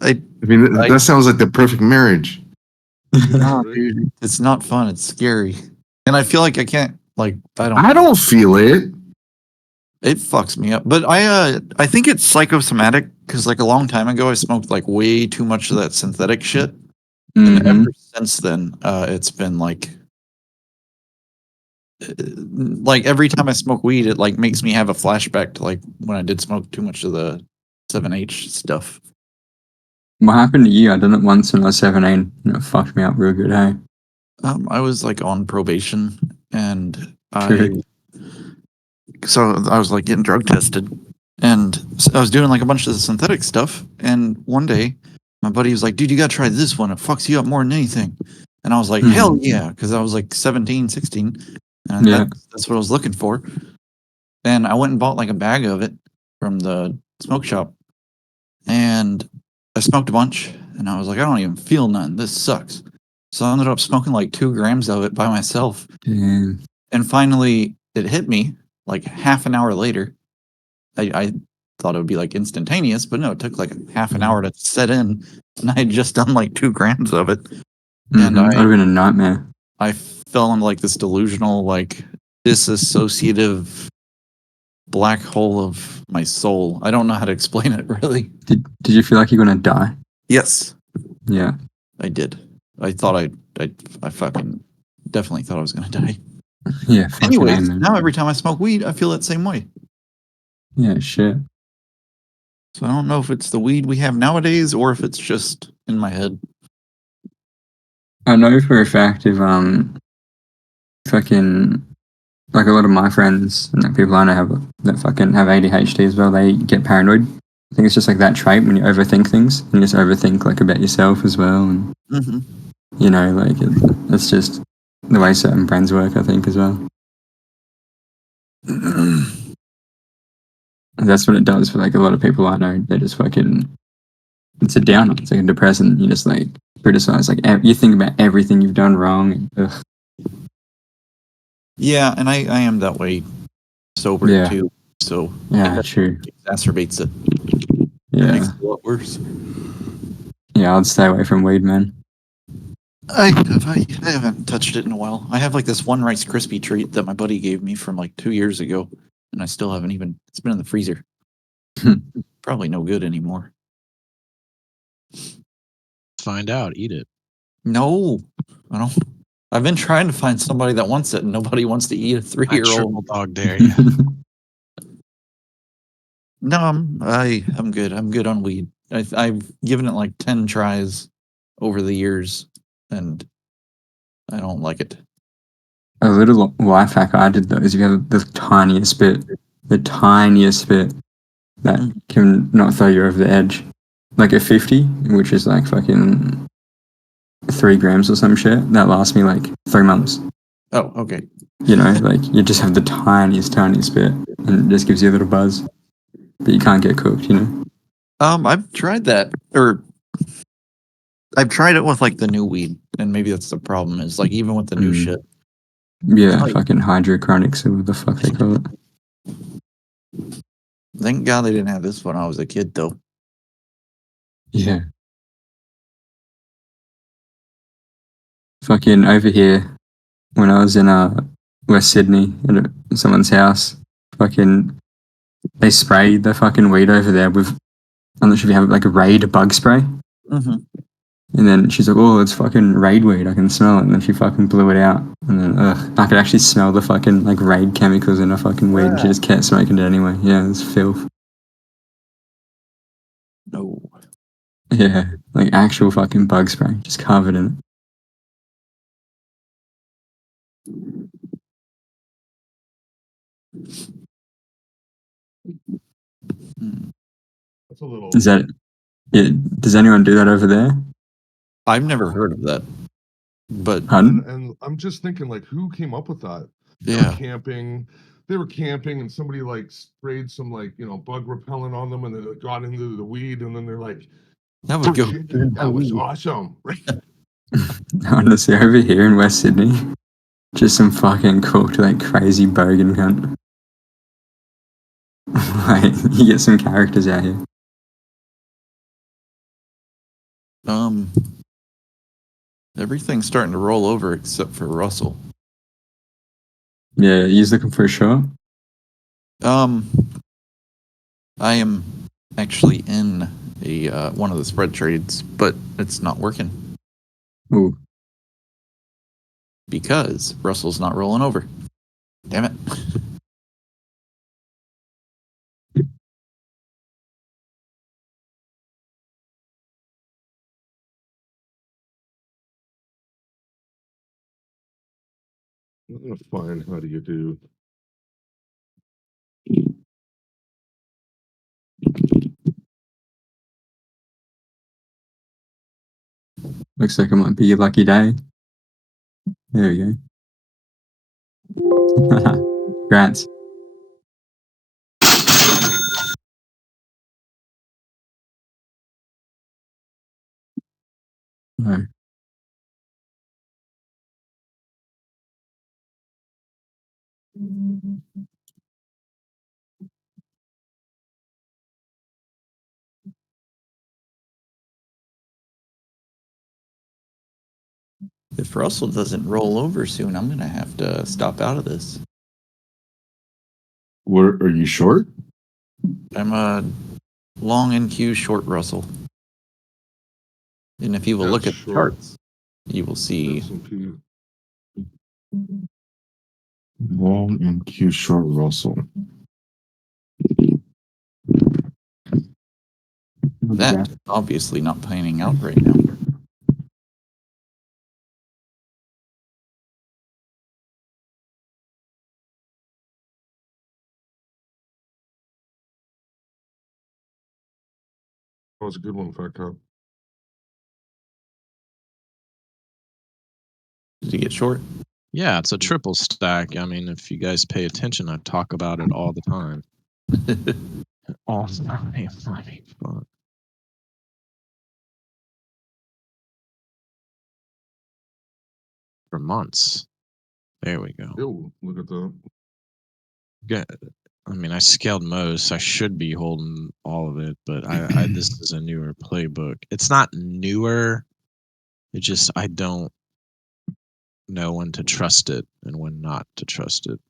I mean, that sounds like the perfect marriage. No, dude, it's not fun. It's scary, and I feel like I can't. Like I don't feel it. It fucks me up. But I think it's psychosomatic because like a long time ago I smoked like way too much of that synthetic shit, and Mhm. ever since then it's been like every time I smoke weed it like makes me have a flashback to like when I did smoke too much of the 7H stuff. What happened to you? I done it once when I was 17, and it fucked me up real good, hey? I was like on probation, and True. so I was like getting drug tested, and I was doing like a bunch of the synthetic stuff, and one day my buddy was like, dude, you gotta try this one. It fucks you up more than anything. And I was like, hell yeah, because I was like 17, 16. And Yeah. that's what I was looking for. And I went and bought like a bag of it from the smoke shop. And I smoked a bunch, and I was like, I don't even feel none. This sucks. So I ended up smoking like 2 grams of it by myself. Damn. And finally, it hit me like half an hour later. I thought it would be like instantaneous, but no, it took like half an hour to set in. And I had just done like 2 grams of it. And That would have been a nightmare. I fell into like this delusional, like disassociative black hole of my soul. I don't know how to explain it really. Did you feel like you're gonna die? Yes, Yeah. I did. I thought I fucking definitely thought I was gonna die. Yeah. Fucking Anyways, man. now every time I smoke weed, I feel that same way. Yeah. Shit. So I don't know if it's the weed we have nowadays or if it's just in my head. I know for a fact if fucking like a lot of my friends and like people I know that fucking have ADHD as well, they get paranoid. I think it's just like that trait when you overthink things and you just overthink like about yourself as well, and Mm-hmm. you know, like it's just the way certain brains work, I think, as well. And that's what it does for like a lot of people I know. They just fucking, it's a downer. It's like a depressant. You just like criticize, like you think about everything you've done wrong. Ugh. Yeah, and I am that way sober Yeah. too. So Yeah, it true. exacerbates it. It Yeah, makes it a lot worse. yeah. I'd stay away from weed, man. I haven't touched it in a while. I have like this one Rice Krispie treat that my buddy gave me from like 2 years ago, and I still haven't even. It's been in the freezer. Probably no good anymore. Find out. Eat it. No, I don't. I've been trying to find somebody that wants it, and nobody wants to eat a I 3-year-old. triple dog dare you. No, I'm good. I'm good on weed. I've given it like 10 tries over the years, and I don't like it. A little life hack I did though is if you have the tiniest bit that can not throw you over the edge, like a 50, which is like fucking 3 grams or some shit, that lasts me like 3 months. Oh, okay. You know, like you just have the tiniest bit, and it just gives you a little buzz, but you can't get cooked. You know. I've tried that, or I've tried it with like the new weed, and maybe that's the problem. Is like even with the new shit. Yeah, Like- fucking hydrochronics or what the fuck they call it. Thank God they didn't have this when I was a kid, though. Yeah. Fucking over here, when I was in West Sydney at someone's house, fucking they sprayed the fucking weed over there with, I'm not sure if you have like a Raid bug spray. Mm-hmm. And then she's like, oh, it's fucking Raid weed, I can smell it. And then she fucking blew it out. And then, I could actually smell the fucking like Raid chemicals in her fucking weed. And she just kept smoking it anyway. Yeah, it's filth. No. Yeah, like actual fucking bug spray, just covered in it. That's a little. Is that, yeah, does anyone do that over there? I've never heard of that. But Pardon? And I'm just thinking, like, who came up with that? yeah, They were camping, and somebody like sprayed some like bug repellent on them, and then it got into the weed, and then they're like, that would go. "That was awesome!" Right? Honestly, over here in West Sydney, just some fucking cooked, like crazy bogan cunt. Like, you get some characters out here. Everything's starting to roll over except for Russell. Yeah, he's looking for a shot. I am actually in a one of the spread trades, but it's not working Ooh, because Russell's not rolling over. Damn it. I'm gonna find how do you do. Looks like it might be your lucky day. There we go. Grants. No. If Russell doesn't roll over soon, I'm gonna have to stop out of this. What are you short? I'm a long NQ short Russell. And if you will Yeah, look at short. the charts, you will see S&P. Long and Q short Russell. that obviously not panning out right now. That was a good one, Fat Cow. Did he get short? Yeah, it's a triple stack. I mean, if you guys pay attention, I talk about it all the time. All the time. I mean, fuck. For months. There we go. Ew, look at that. Good. I mean, I scaled most. I should be holding all of it, but I this is a newer playbook. It's not newer. It just I don't know when to trust it and when not to trust it.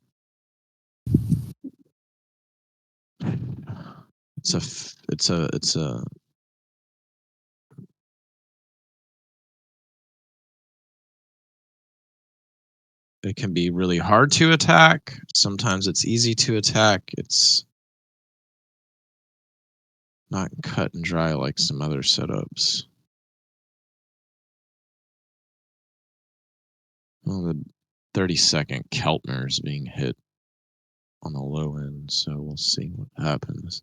It's a it can be really hard to attack. Sometimes it's easy to attack. It's not cut and dry like some other setups. Well, the 30-second Keltner is being hit on the low end, so we'll see what happens.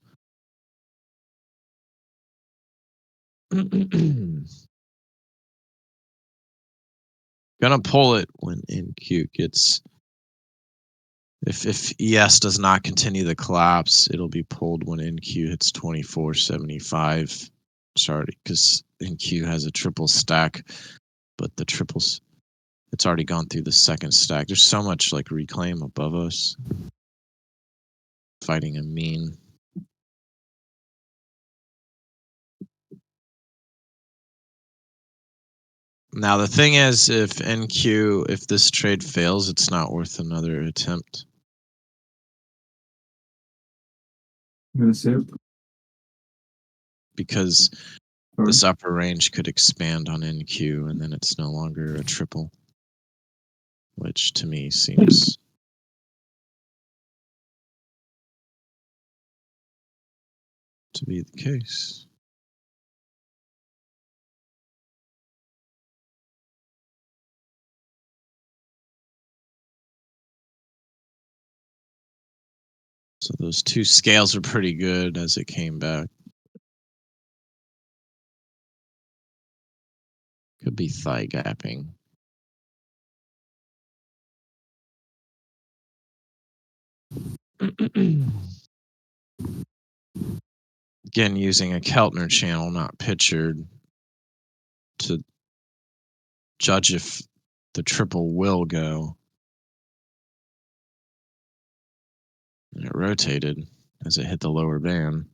Gonna pull it when NQ gets. If ES does not continue the collapse, it'll be pulled when NQ hits 24.75. Sorry, because NQ has a triple stack, but the triples, it's already gone through the second stack. There's so much like reclaim above us, fighting a mean. Now the thing is, if this trade fails, it's not worth another attempt. I'm gonna sip. Because this upper range could expand on NQ and then it's no longer a triple, which to me seems to be the case. So those two scales are pretty good as it came back. Could be thigh gapping. Again, using a Keltner channel, not pictured, to judge if the triple will go. And it rotated as it hit the lower band.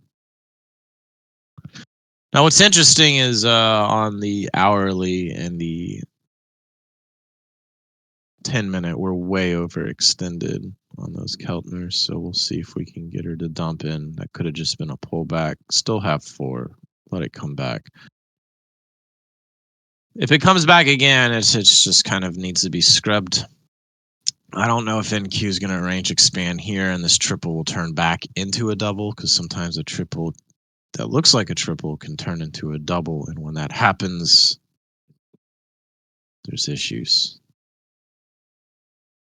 Now, what's interesting is on the hourly and the 10-minute, we're way overextended on those Keltners, so we'll see if we can get her to dump in. That could have just been a pullback. Still have 4. Let it come back. If it comes back again, it's just kind of needs to be scrubbed. I don't know if NQ is going to range expand here and this triple will turn back into a double, because sometimes a triple that looks like a triple can turn into a double, and when that happens, there's issues.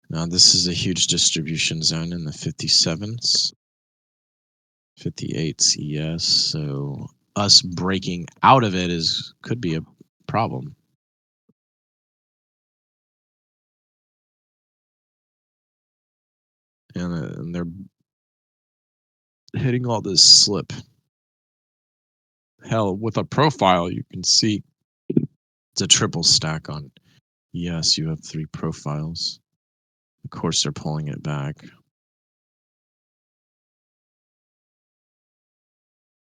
Now this is a huge distribution zone in the 57s, 58s, yes. So us breaking out of it could be a problem. and they're hitting all this slip. Hell, with a profile, you can see it's a triple stack on. Yes, you have 3 profiles. Of course, they're pulling it back.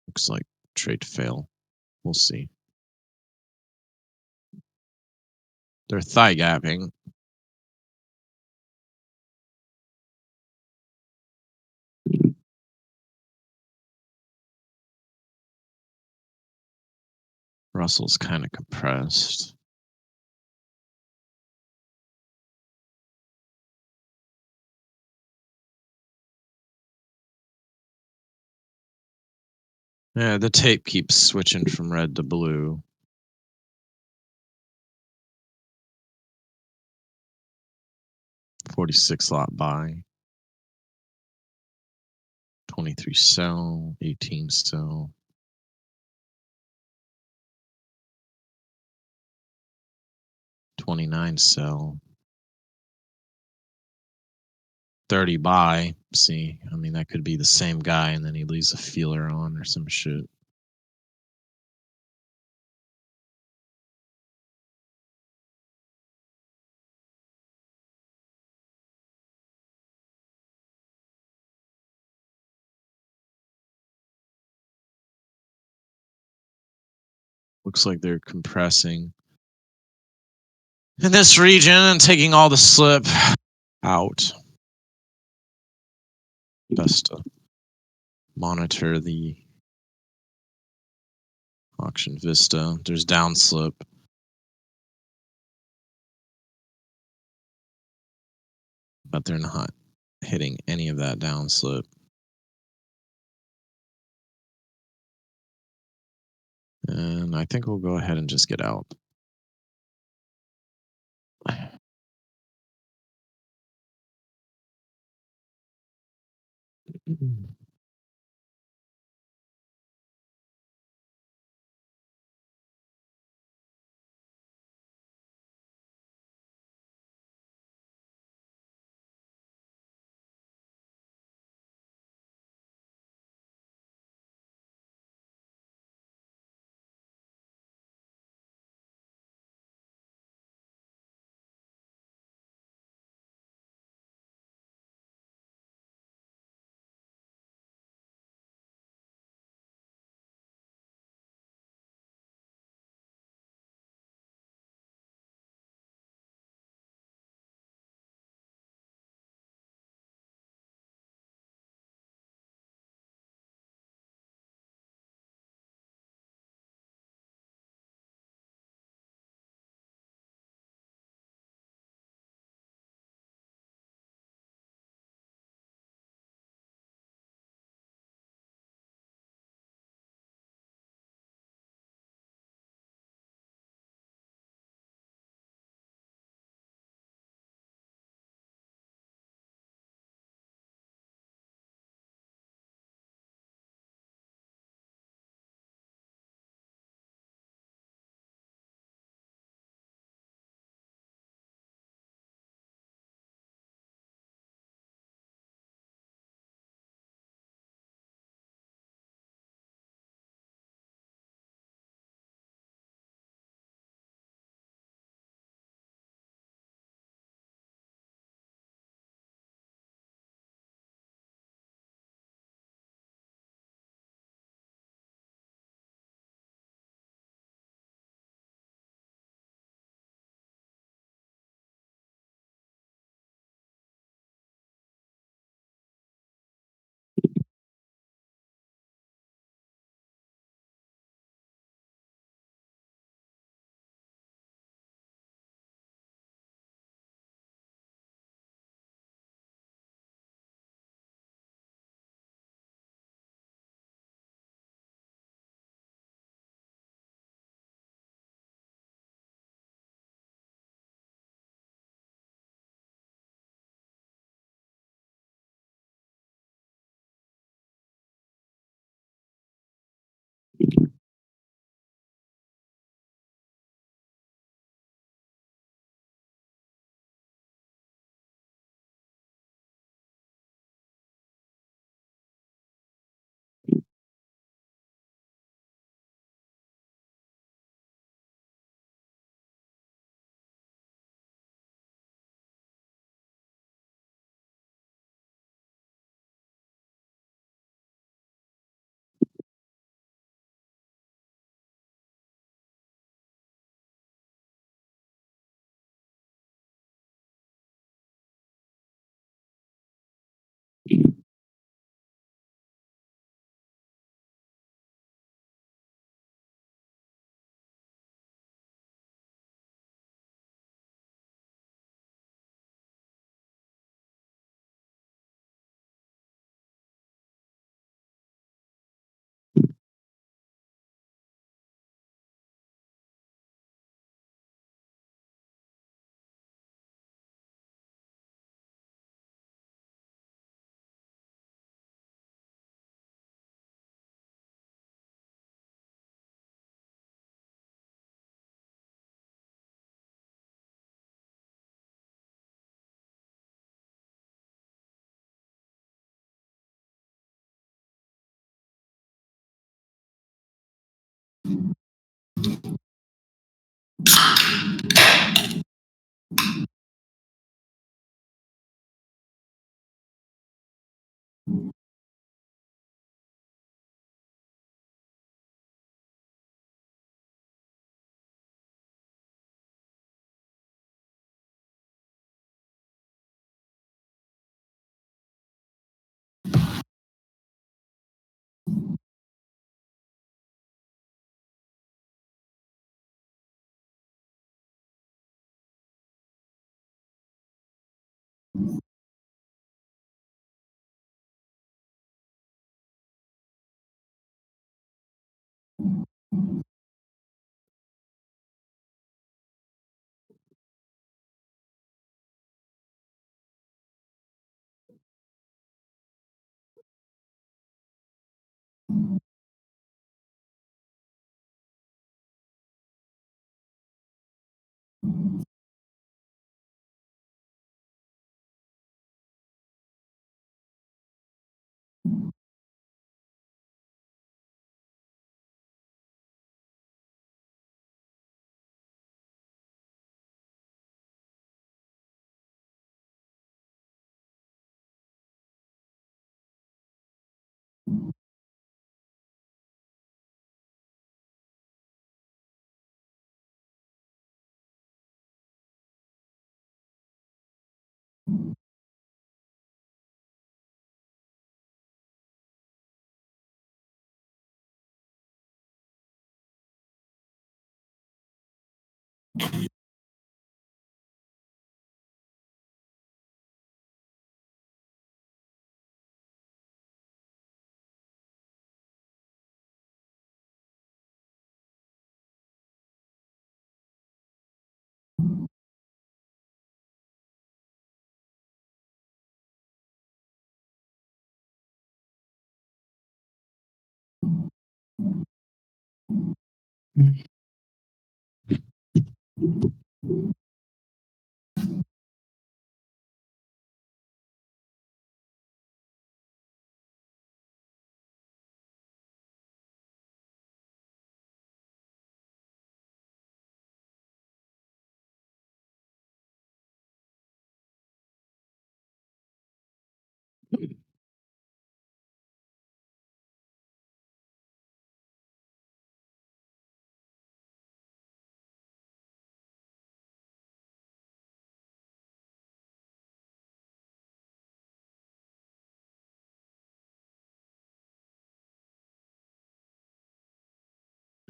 Looks like trade fail. We'll see. They're thigh gapping. Russell's kind of compressed. Yeah, the tape keeps switching from red to blue. $46 lot buy. 23 sell, 18 sell. 29 sell. 30 buy. See, I mean, that could be the same guy and then he leaves a feeler on or some shit. Looks like they're compressing in this region and taking all the slip out. Best to monitor the auction vista. There's down slip. But they're not hitting any of that down slip. And I think we'll go ahead and just get out.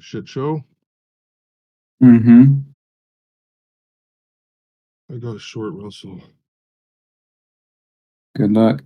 Shit show. Mm-hmm. I got a short Russell. Good luck.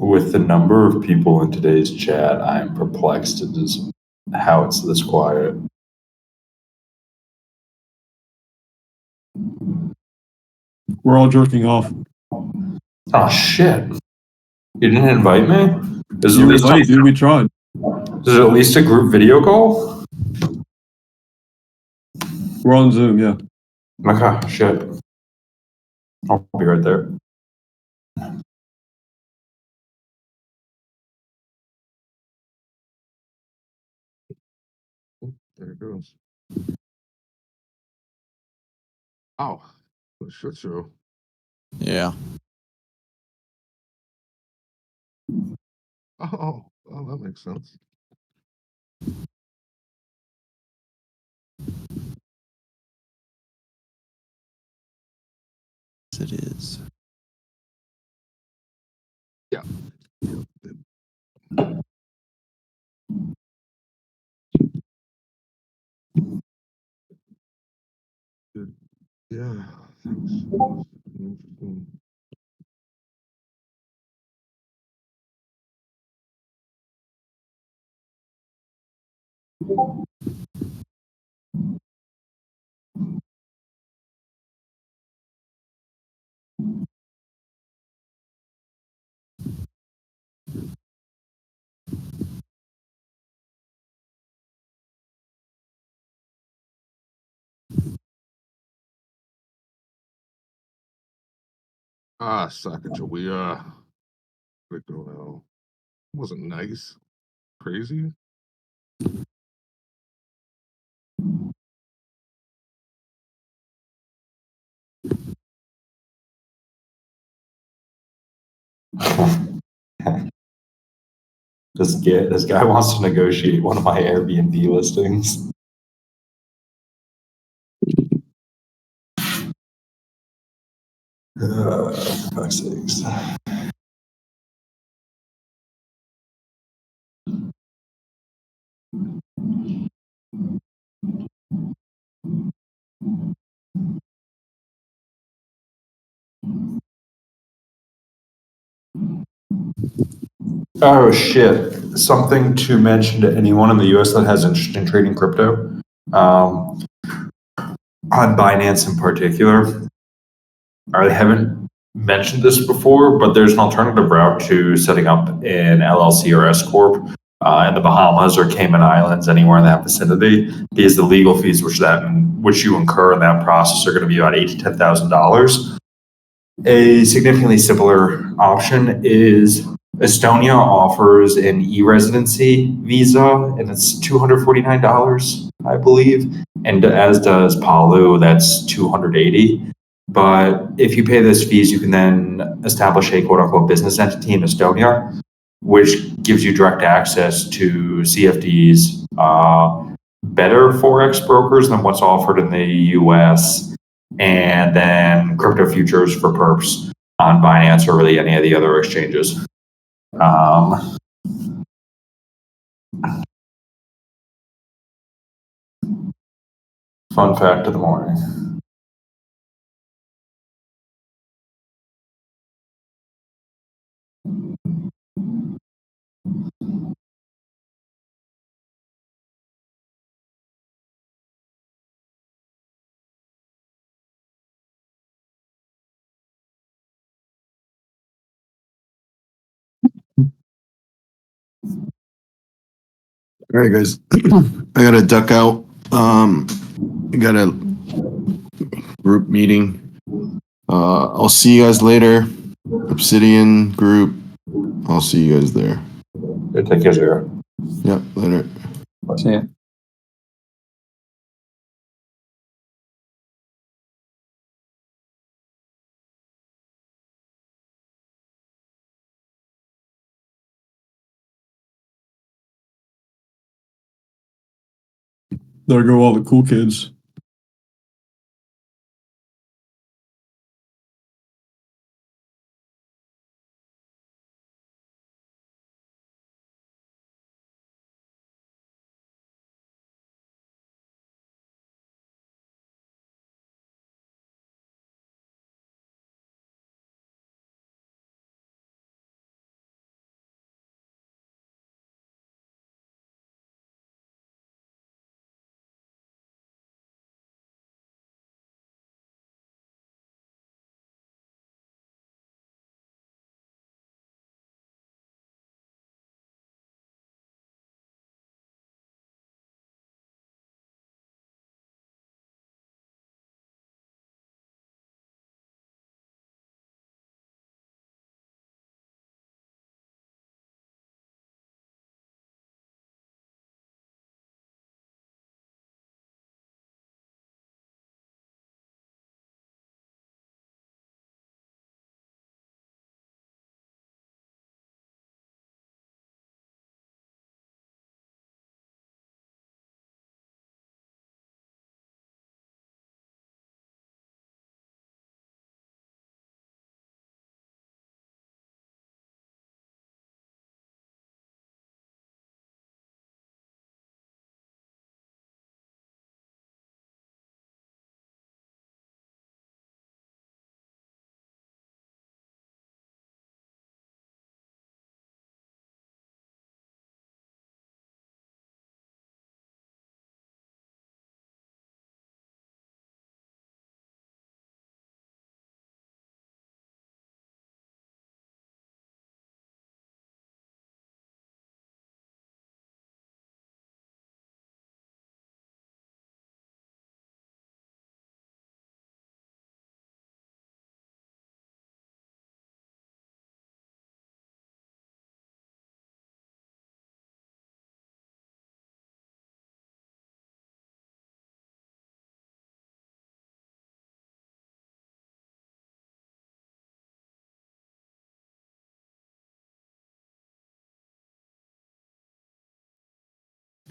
With the number of people in today's chat, I am perplexed at just how it's this quiet. We're all jerking off. Oh shit! You didn't invite me? Is it You at least invited, dude. We tried. is it at least a group video call? We're on Zoom, yeah. Okay, shit. I'll be right there. There it goes. Oh, what a shit show. Yeah. Oh, that makes sense. It is. Yeah. Good. Yeah. Thanks. Interesting. Sacagawea. Let go now. Wasn't nice. Crazy. This guy wants to negotiate one of my Airbnb listings. For fuck's sakes. Oh shit. Something to mention to anyone in the US that has interest in trading crypto. On Binance in particular. I haven't mentioned this before, but there's an alternative route to setting up an LLC or S Corp in the Bahamas or Cayman Islands, anywhere in that vicinity, because the legal fees which you incur in that process are going to be about $8,000 to $10,000. A significantly simpler option is Estonia offers an e-residency visa, and it's $249, I believe, and as does Palu, that's $280. But if you pay those fees, you can then establish a quote-unquote business entity in Estonia, which gives you direct access to CFDs, better forex brokers than what's offered in the US, and then crypto futures for perps on Binance or really any of the other exchanges. Fun fact of the morning. All right, guys. I gotta duck out. I got a group meeting. I'll see you guys later. Obsidian group. I'll see you guys there. Take care, Zero. Yep, later. See ya. There go all the cool kids.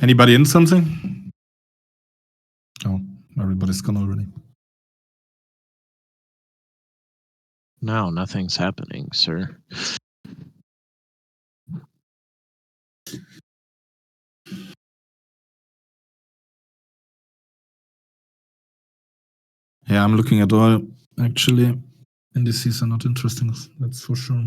Anybody in something? Oh, everybody's gone already. No, nothing's happening, sir. Yeah, I'm looking at all. Actually, indices are not interesting. That's for sure.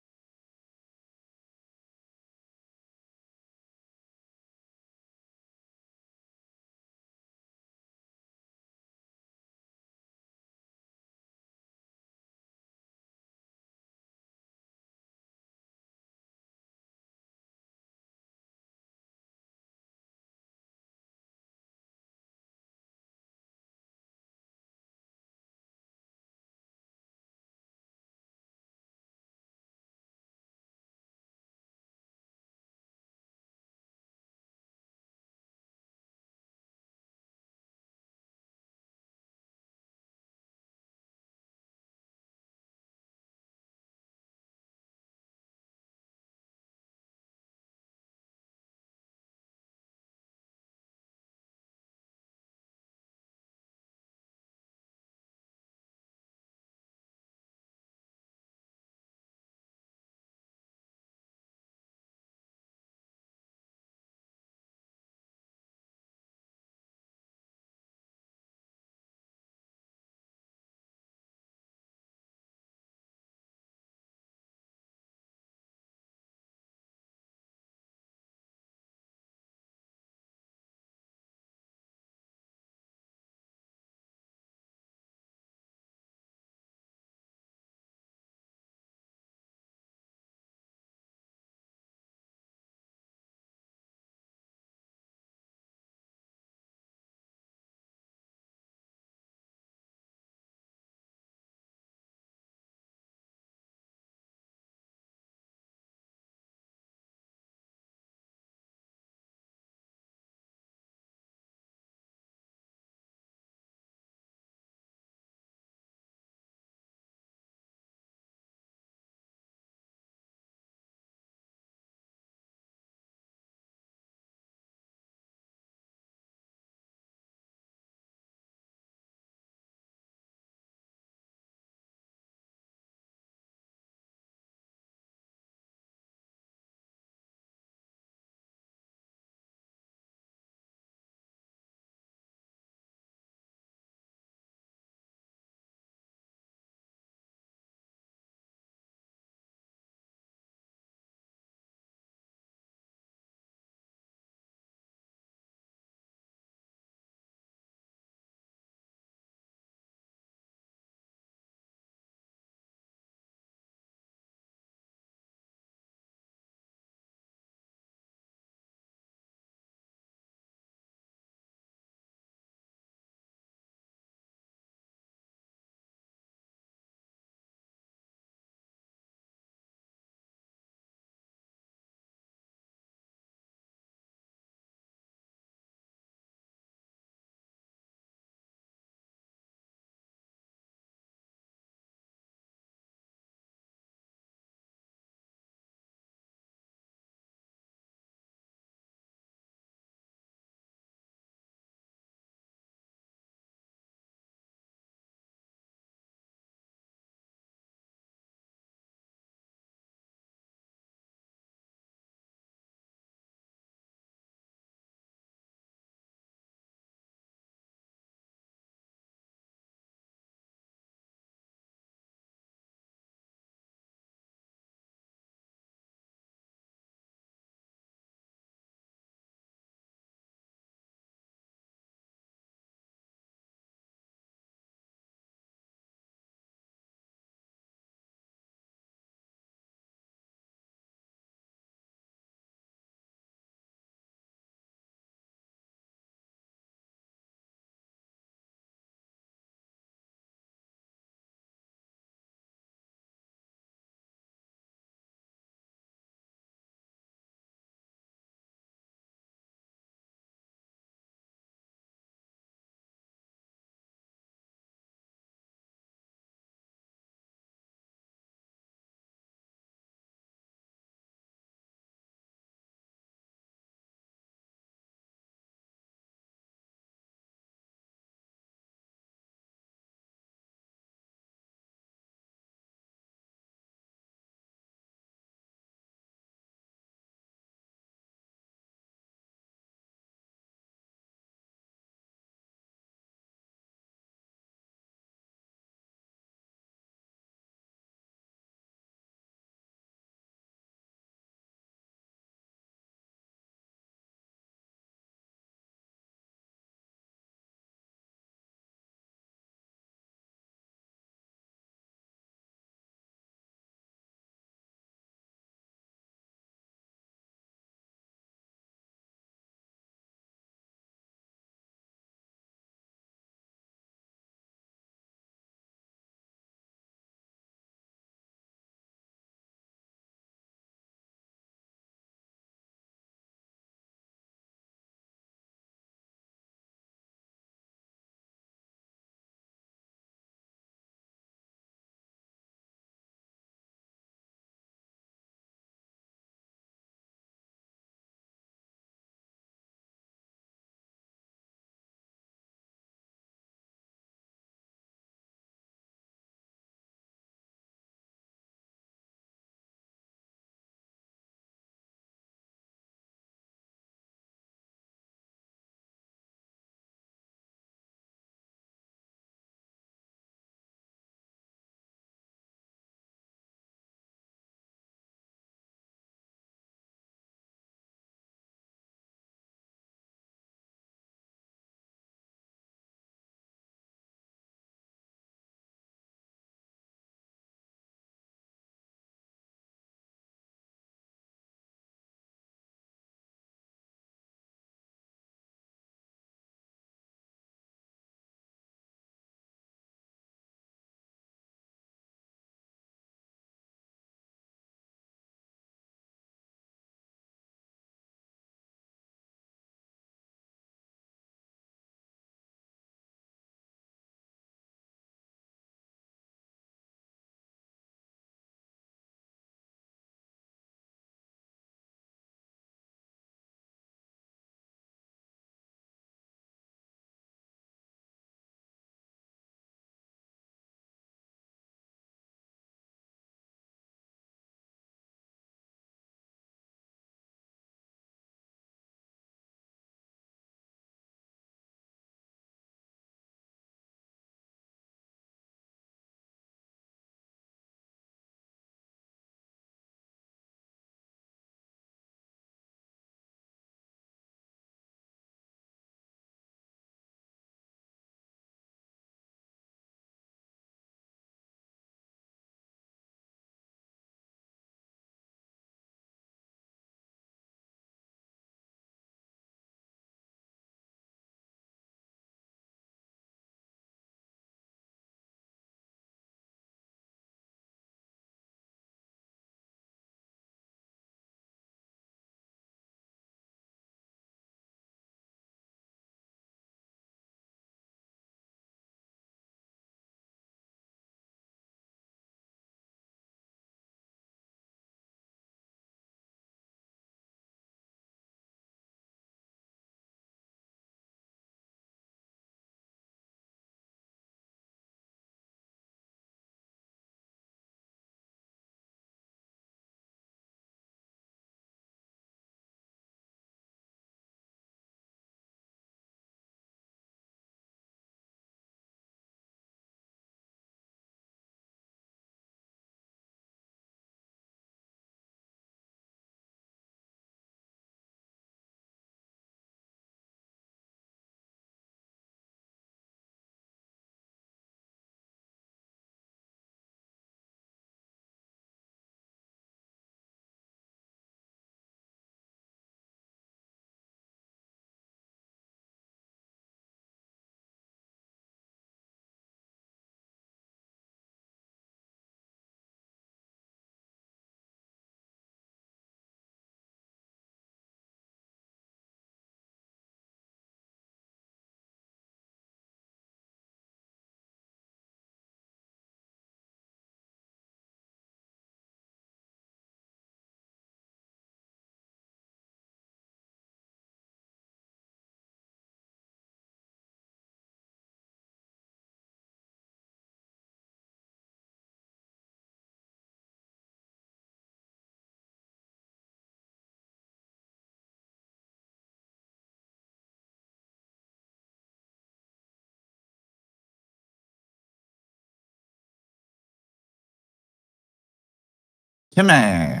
Timmy.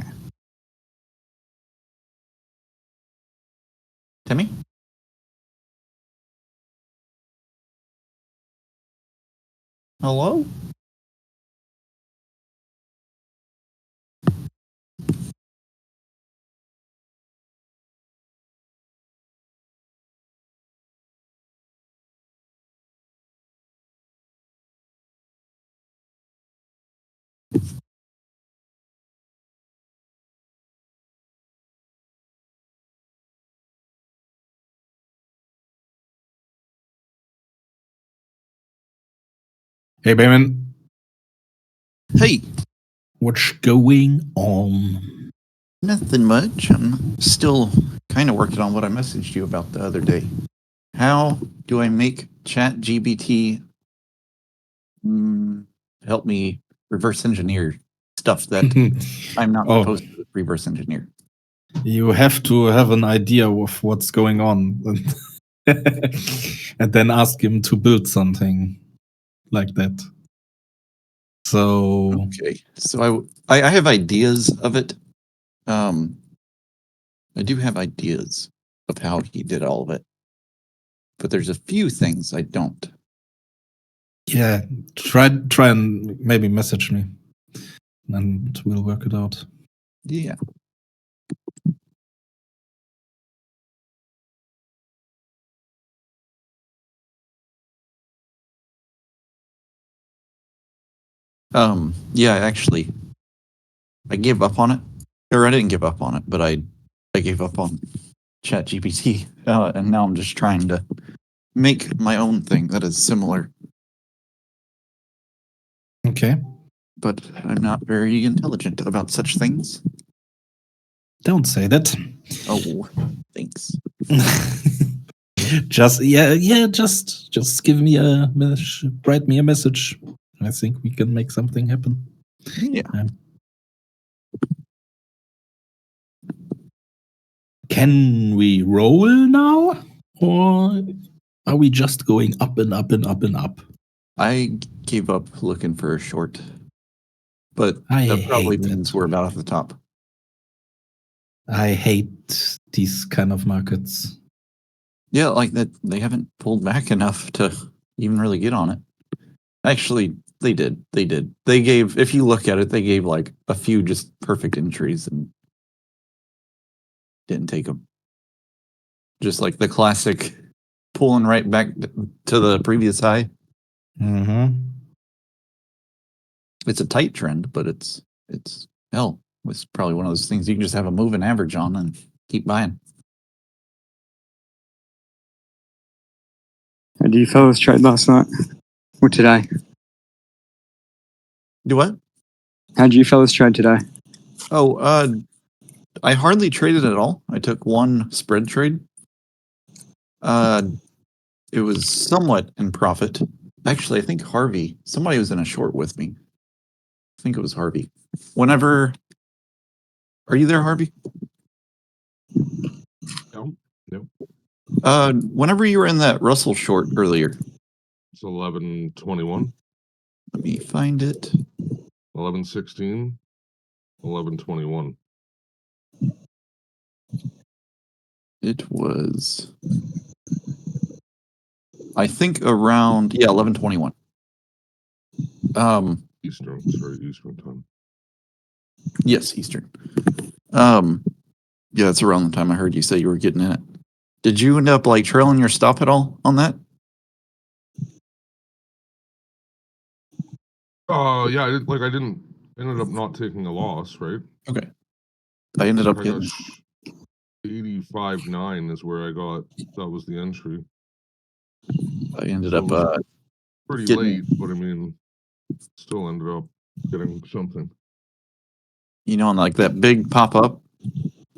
Timmy? Hello? Hey, Bayman. Hey, What's going on? nothing much. I'm still kind of working on what I messaged you about the other day. How do I make ChatGPT help me reverse engineer stuff that I'm not Oh. supposed to reverse engineer? You have to have an idea of what's going on and then ask him to build something like that. So, Okay, so I have ideas of it. I do have ideas of how he did all of it, but there's a few things I don't. yeah, try and maybe message me and we'll work it out. Yeah. Yeah, actually, I gave up on it. Or I didn't give up on it, but I gave up on ChatGPT. And now I'm just trying to make my own thing that is similar, Okay. but I'm not very intelligent about such things. Don't say that. Oh, thanks. just give me a message, write me a message. I think we can make something happen. Yeah. Can we roll now? Or are we just going up and up and up and up? I gave up looking for a short, but I that probably hate that. means we're about at the top. I hate these kind of markets. Yeah, like that. They haven't pulled back enough to even really get on it. Actually, they did. They gave, if you look at it, they gave like a few just perfect entries and didn't take them. Just like the classic pulling right back to the previous high. Mm-hmm. It's a tight trend, but it's hell. It's probably one of those things you can just have a moving average on and keep buying. Did you fellas trade last night or today? Do what? How did you fellas trade today? Oh, I hardly traded at all. I took one spread trade. It was somewhat in profit. Actually, I think Harvey, somebody was in a short with me. I think it was Harvey. Whenever, are you there, Harvey? No. Whenever you were in that Russell short earlier, It's 11:21, let me find it. 11:16, 11:21. It was, I think around 11:21. Eastern time. Yes, Eastern. Yeah, it's around the time I heard you say you were getting in it. Did you end up like trailing your stop at all on that? Yeah, I didn't ended up not taking a loss, right? Okay. I ended up I got getting 85.9 is where I got. That was the entry. I ended So up it was pretty getting- late, but I mean, still ended up getting something. you know, on like that big pop up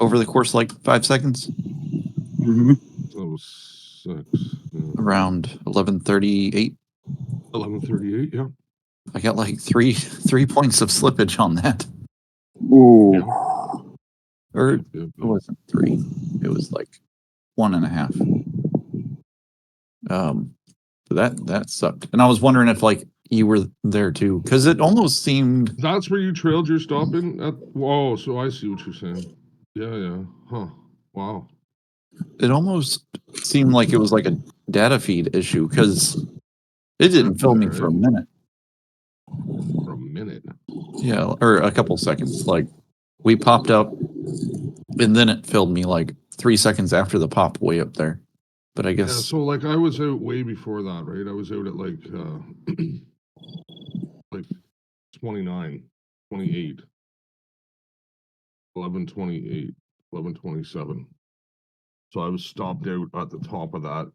over the course of like 5 seconds. Mm-hmm. So it was 6. Yeah. Around 11:38. 11:38. Yeah. I got like three points of slippage on that. Ooh. Or Yeah, it wasn't 3. It was like 1.5. So that sucked. And I was wondering if like you were there too, because it almost seemed That's where you trailed your stop in at. Whoa, so I see what you're saying. Yeah. Huh. Wow. it almost seemed like it was like a data feed issue because it didn't fill me for a minute. For a minute. Yeah, or a couple seconds. Like we popped up, and then it filled me like 3 seconds after the pop way up there. But I Yeah, guess so like I was out way before that, right? I was out at like like 29, 28, 11:28, 11:27. So I was stopped out at the top of that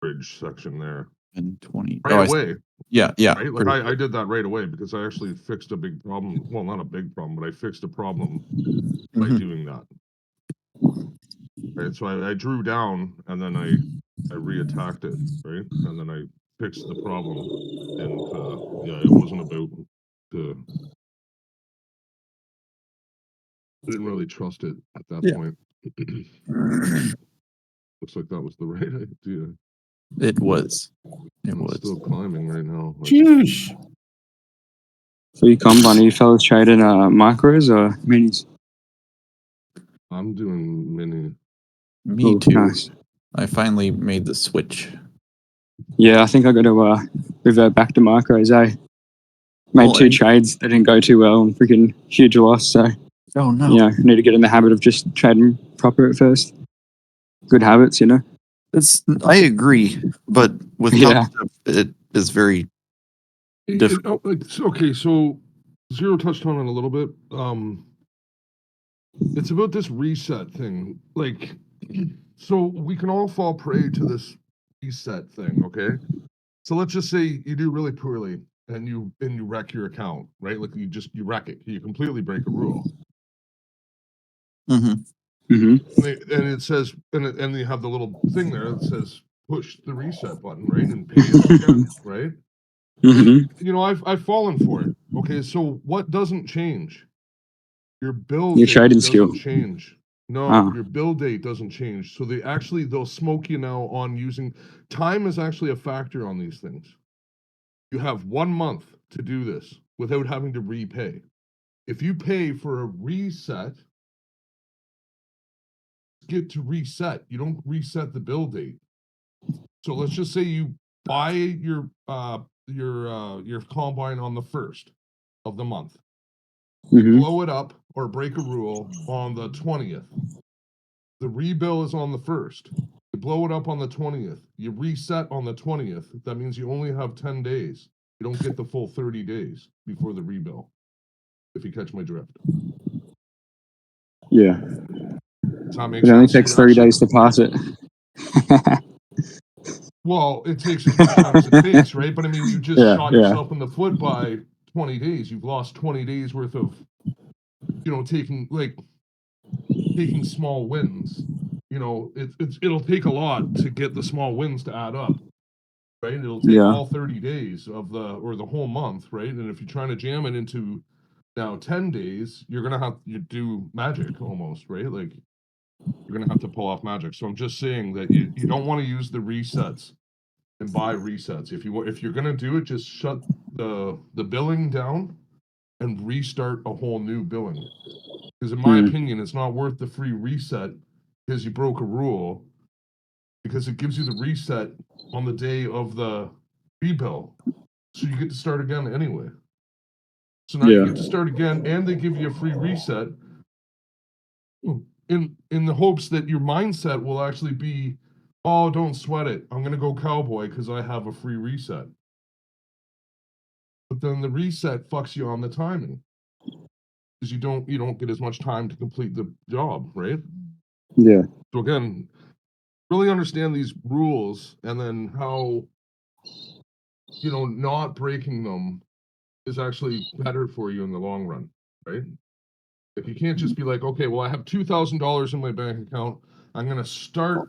bridge section there. and 20. Right away. Yeah. Right? Like I did that right away because I actually fixed a big problem. Well, not a big problem, but I fixed a problem by Mhm. doing that. Right. So I drew down and then I reattacked it, right? And then I fixed the problem. And yeah, it wasn't about the I didn't really trust it at that Yeah. point. Looks like that was the right idea. It was. It I'm was. still climbing right now. Like, Jeez. So you combine, are you fellas trading micros or minis? I'm doing mini. Me Oh, too. nice. I finally made the switch. Yeah, I think I got to revert back to micros. Made Well, two and- trades that didn't go too well and freaking huge loss. So Oh no. I need to get in the habit of just trading proper at first. Good habits, I agree, but with Yeah. Top Step, it is very difficult. Okay, so Zero touched on it a little bit. It's about this reset thing. Like, so we can all fall prey to this reset thing, okay? So let's just say you do really poorly and you wreck your account, right? Like you wreck it. You completely break a rule. Mm-hmm. Mm-hmm. And it says and you have the little thing there that says push the reset button, right? And pay it again, right? Mm-hmm. I've fallen for it. Okay, so what doesn't change? Your bill Your date trading doesn't skill. change. No, Ah. your bill date doesn't change. So they'll smoke you now on using time is actually a factor on these things. You have 1 month to do this without having to repay. If you pay for a reset, get to reset. You don't reset the bill date. So let's just say you buy your combine on the 1st of the month. Mm-hmm. Blow it up or break a rule on the 20th. The rebill is on the 1st. You blow it up on the 20th. You reset on the 20th. That means you only have 10 days. You don't get the full 30 days before the rebill. If you catch my drift. Yeah. Does that make It only sense? takes You're 3 actually- days to pass it. Well, it takes as much time as it takes, right? But I mean, you just Yeah, shot yeah. yourself in the foot by 20 days. You've lost 20 days worth of, taking small wins. It'll take a lot to get the small wins to add up, right? It'll take Yeah. all 30 days of the whole month, right? And if you're trying to jam it into now 10 days, you're gonna have to do magic almost, right? Like you're gonna have to pull off magic. So I'm just saying that you don't want to use the resets and buy resets. If you're gonna do it, just shut the billing down and restart a whole new billing. Because in my opinion, it's not worth the free reset because you broke a rule. Because it gives you the reset on the day of the rebill, so you get to start again anyway. So now you get to start again, and they give you a free reset. In the hopes that your mindset will actually be, oh, don't sweat it. I'm gonna go cowboy because I have a free reset. But then the reset fucks you on the timing. Because you don't get as much time to complete the job, right? Yeah. So again, really understand these rules and then how not breaking them is actually better for you in the long run, right? If you can't just be like, okay, well, I have $2,000 in my bank account. I'm gonna start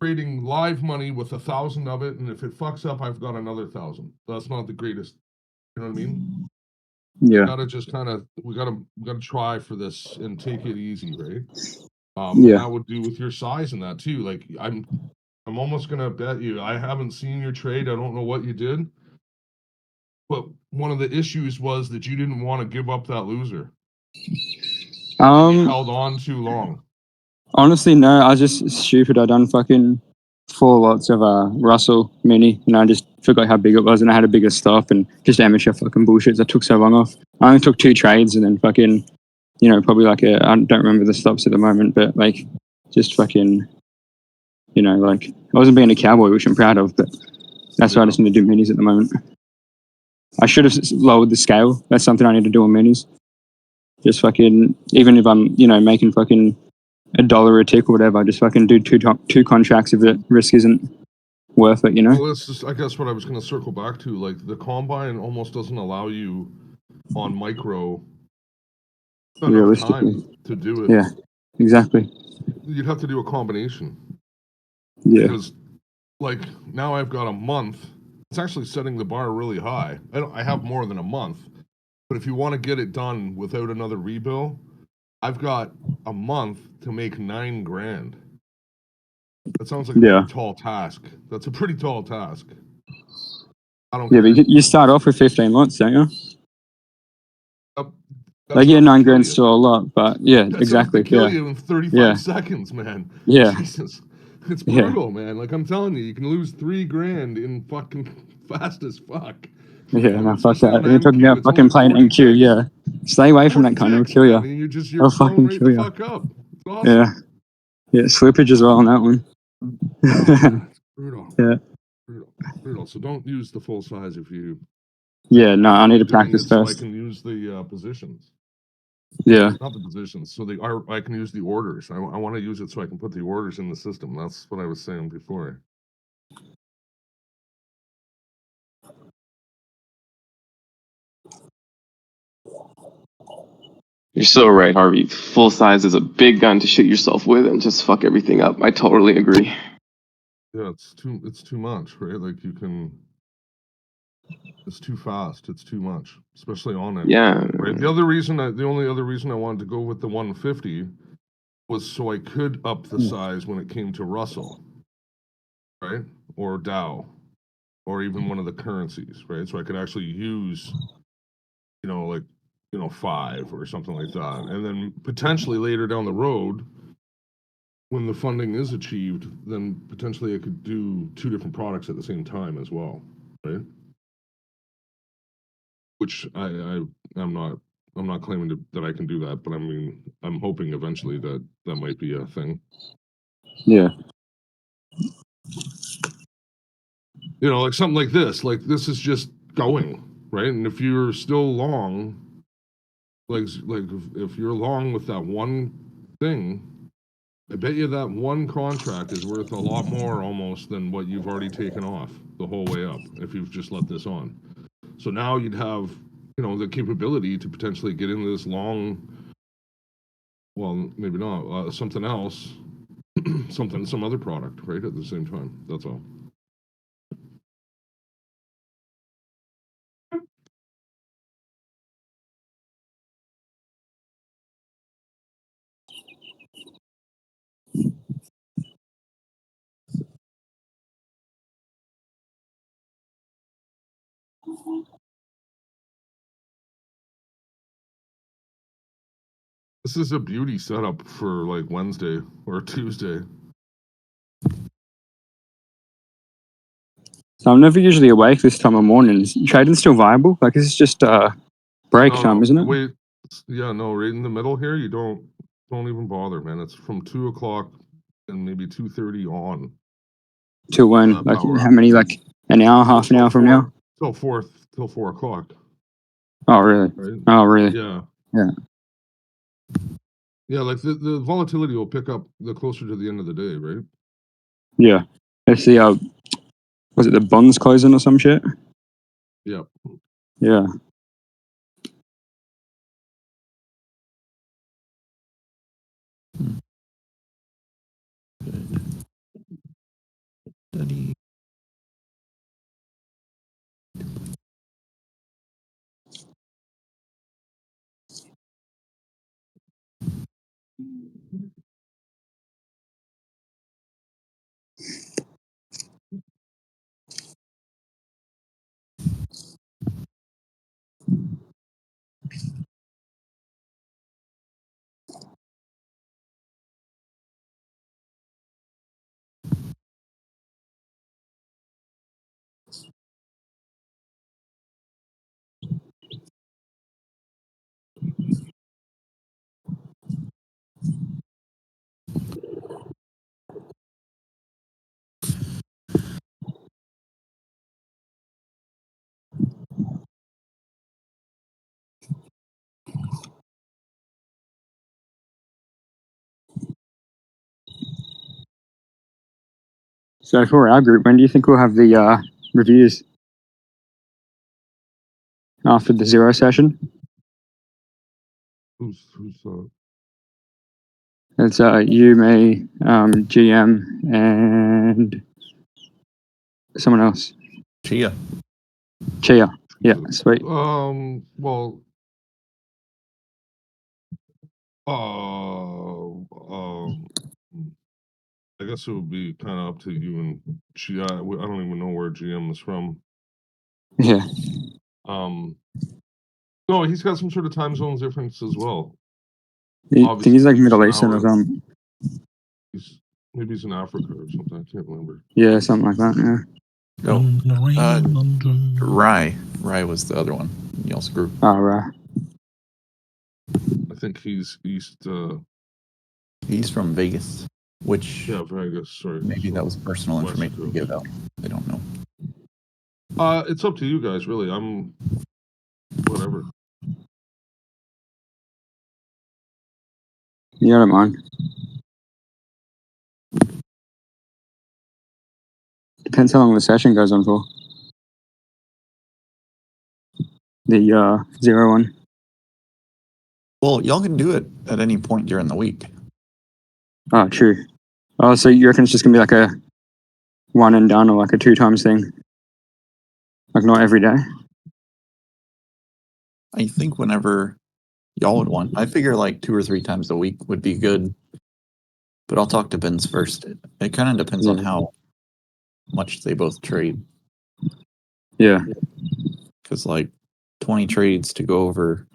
trading live money with 1,000 of it, and if it fucks up, I've got another 1,000. That's not the greatest. You know what I mean? Yeah. We gotta try for this and take it easy, right? Yeah. And that would do with your size and that too. Like I'm almost gonna bet you I haven't seen your trade. I don't know what you did, But one of the issues was that you didn't want to give up that loser. Held on too long. Honestly, no. I was just stupid. I done fucking 4 lots of Russell Mini, and I just forgot how big it was, and I had a bigger stop, and just amateur fucking bullshit that took so long off. I only took 2 trades, and then fucking, probably like I don't remember the stops at the moment, but like just fucking, like I wasn't being a cowboy, which I'm proud of, but that's why I just need to do minis at the moment. I should have lowered the scale. That's something I need to do on minis. Just fucking, even if I'm, making fucking $1 a tick or whatever, I just fucking do two contracts if the risk isn't worth it, Well, that's just, I guess, what I was going to circle back to. Like, the combine almost doesn't allow you on micro enough time to do it. Yeah, exactly. You'd have to do a combination. Yeah. Because, like, now I've got a month. It's actually setting the bar really high. I have more than a month. But if you want to get it done without another rebill, I've got a month to make $9,000. That sounds like a pretty tall task. That's a pretty tall task. I don't. Yeah, but you start off with 15 months, don't you? Like, yeah, $9,000 is still a lot, but yeah, that's exactly. To kill Yeah. you in 35 seconds, man. Yeah. Jesus. It's brutal, man. Like, I'm telling you, you can lose $3,000 in fucking fast as fuck. Yeah, no, fuck that. You're talking about fucking playing NQ, yeah. Stay away from that kind, it'll kill you. I mean, you're fucking right kill the you. fuck up. It's awesome. Yeah. Yeah, slippage as well on that one. It's brutal. Yeah. Brutal. So don't use the full size if you. Yeah, no, I need to Doing practice it so I first. can use the positions. Yeah. Not the positions. So I can use the orders. I want to use it so I can put the orders in the system. That's what I was saying before. You're so right, Harvey. Full size is a big gun to shoot yourself with and just fuck everything up. I totally agree. Yeah, it's too much, right? Like it's too fast. It's too much, especially on it. Yeah. Right. The only other reason I wanted to go with the 150 was so I could up the size when it came to Russell, right, or Dow, or even one of the currencies, right? So I could actually use, like, 5 or something like that, and then potentially later down the road, when the funding is achieved, then potentially I could do 2 different products at the same time as well, right? Which I'm not claiming that I can do that, but I mean, I'm hoping eventually that might be a thing. Yeah. Like something like this is just going, right? And if you're still long, like if you're long with that one thing, I bet you that one contract is worth a lot more almost than what you've already taken off the whole way up if you've just let this on. So now you'd have, the capability to potentially get into this long, well, maybe not, something else, some other product, right, at the same time. That's all. This is a beauty setup for like Wednesday or Tuesday. So I'm never usually awake this time of morning. Is trading still viable? Like, this is just break time, isn't it? Wait, yeah, no, right in the middle here, you don't even bother, man. It's from 2 o'clock and maybe 2:30 on. Till when? Like, how many? Like, an hour, half an hour from now? Till 4 o'clock. Oh, really? Right? Oh, really? Yeah. Yeah. Yeah, like the volatility will pick up the closer to the end of the day, right? Yeah. Let's see. Was it the bonds closing or some shit? Yeah. Yeah. So for our group, when do you think we'll have the reviews? After the 0 session? Who's It's you, me, GM, and someone else. Chia. Chia. Yeah, sweet. well, I guess it would be kind of up to you and Chia. I don't even know where GM is from. Yeah. No, he's got some sort of time zone difference as well. I think he's like Middle Eastern or hour. something. Maybe he's in Africa or something. I can't remember. Yeah, something like that, yeah. Rye was the other one in Y'all's group. Oh, right. I think he's east. He's from Vegas, which Vegas. Sorry, maybe that was personal information to give out. I don't know. It's up to you guys, really. I'm whatever. Yeah, I don't mind. Depends how long the session goes on for. The 0 one. Well, y'all can do it at any point during the week. Oh, true. Oh, so you reckon it's just gonna be like a 1 and done or like a 2 times thing? Like not every day? I think whenever y'all would want. I figure like 2 or 3 times a week would be good. But I'll talk to Ben's first. It kind of depends on how much they both trade. Yeah. Because like 20 trades to go over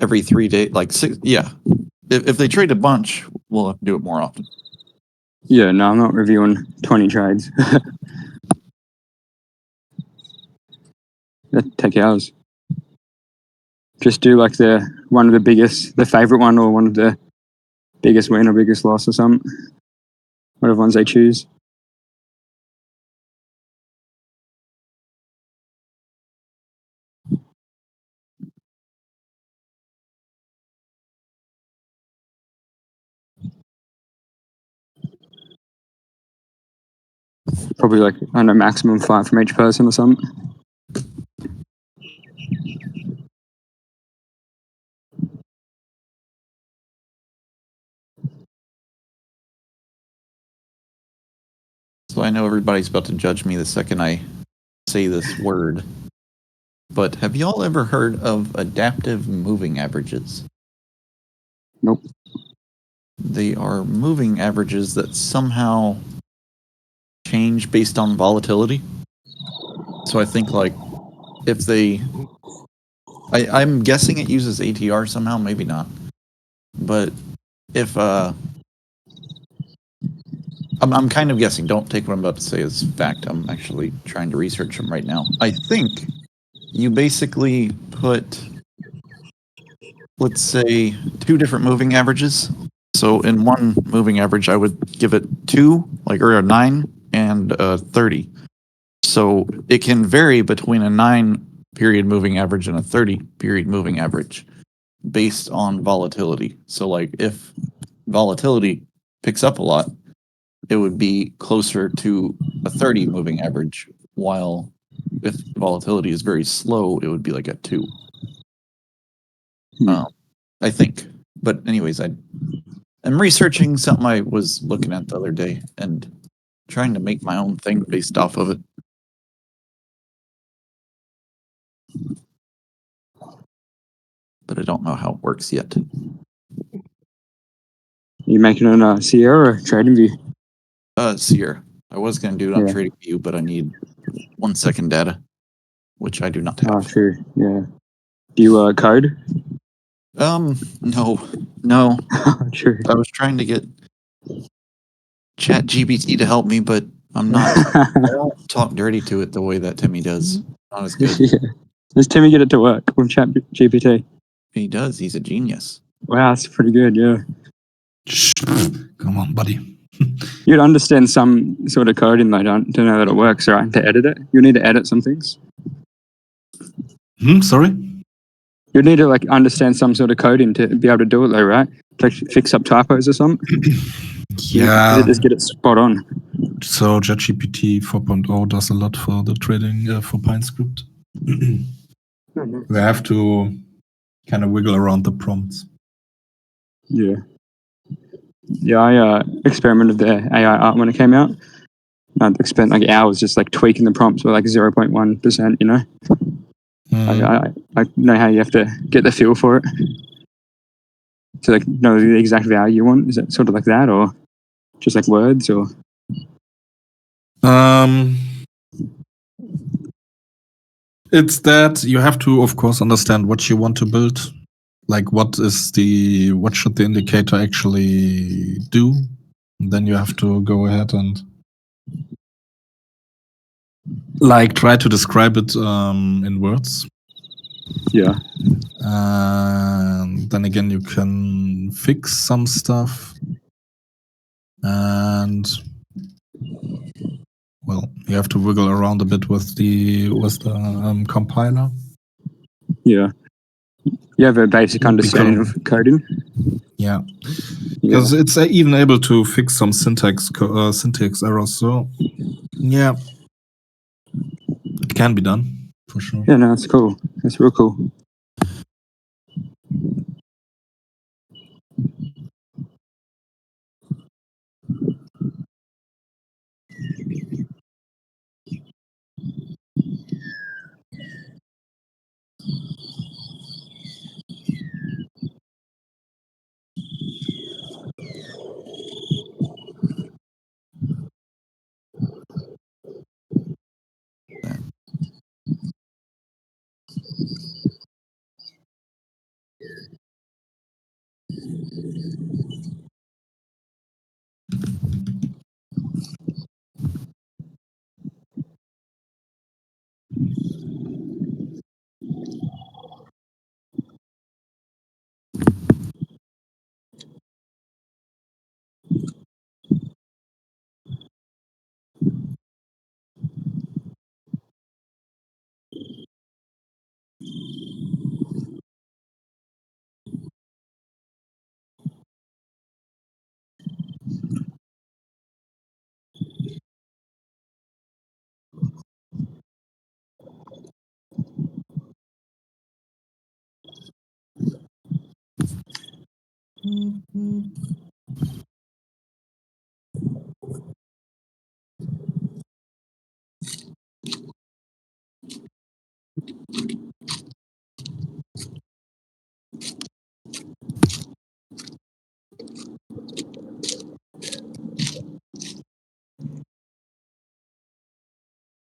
every 3 days, like 6. Yeah. If they trade a bunch, we'll have to do it more often. Yeah, no, I'm not reviewing 20 trades. That'd take hours. Just do like the favorite one or one of the biggest win or biggest loss or something. Whatever ones they choose. Probably like, I don't know, maximum 5 from each person or something. So I know everybody's about to judge me the second I say this word. But have y'all ever heard of adaptive moving averages? Nope. They are moving averages that somehow change based on volatility. So I think like if they, I'm guessing it uses ATR somehow, maybe not. But if I'm kind of guessing. Don't take what I'm about to say as fact. I'm actually trying to research them right now. I think you basically put, let's say, 2 different moving averages. So in one moving average, I would give it 2, or a 9 and a 30. So it can vary between a 9-period moving average and a 30-period moving average based on volatility. So like if volatility picks up a lot, it would be closer to a 30 moving average, while if volatility is very slow, it would be like a 2. I think. But anyways, I'm researching something I was looking at the other day and trying to make my own thing based off of it. But I don't know how it works yet. You making it on Sierra or TradingView? Sierra. I was going to do it on TradingView, but I need 1 second data, which I do not have. Oh, true. Yeah. Do you code? No. True. I was trying to get ChatGPT to help me, but I'm not. I don't talk dirty to it the way that Timmy does. Not as good. Yeah. Does Timmy get it to work with ChatGPT? He does. He's a genius. Wow, that's pretty good, yeah. Come on, buddy. You'd understand some sort of coding though, to know that it works, right? To edit it. You need to edit some things. Sorry? You need to understand some sort of coding to be able to do it though, right? To fix up typos or something. Does it just get it spot on? So ChatGPT 4.0 does a lot for the trading for PineScript. We have to kind of wiggle around the prompts. Yeah. Yeah, I experimented with the AI art when it came out. I spent like hours just like tweaking the prompts with like 0.1%, you know? I know how you have to get the feel for it. To like know the exact value you want. Is it sort of like that, or just like words, or? It's that you have to, of course, understand what you want to build. Like what should the indicator actually do? And then you have to go ahead and like try to describe it in words. Yeah. And then again, you can fix some stuff. And well, you have to wiggle around a bit with the compiler. Yeah. You have a basic understanding of coding. Yeah, because it's even able to fix some syntax errors. So yeah, it can be done for sure. Yeah, no, it's cool. It's real cool.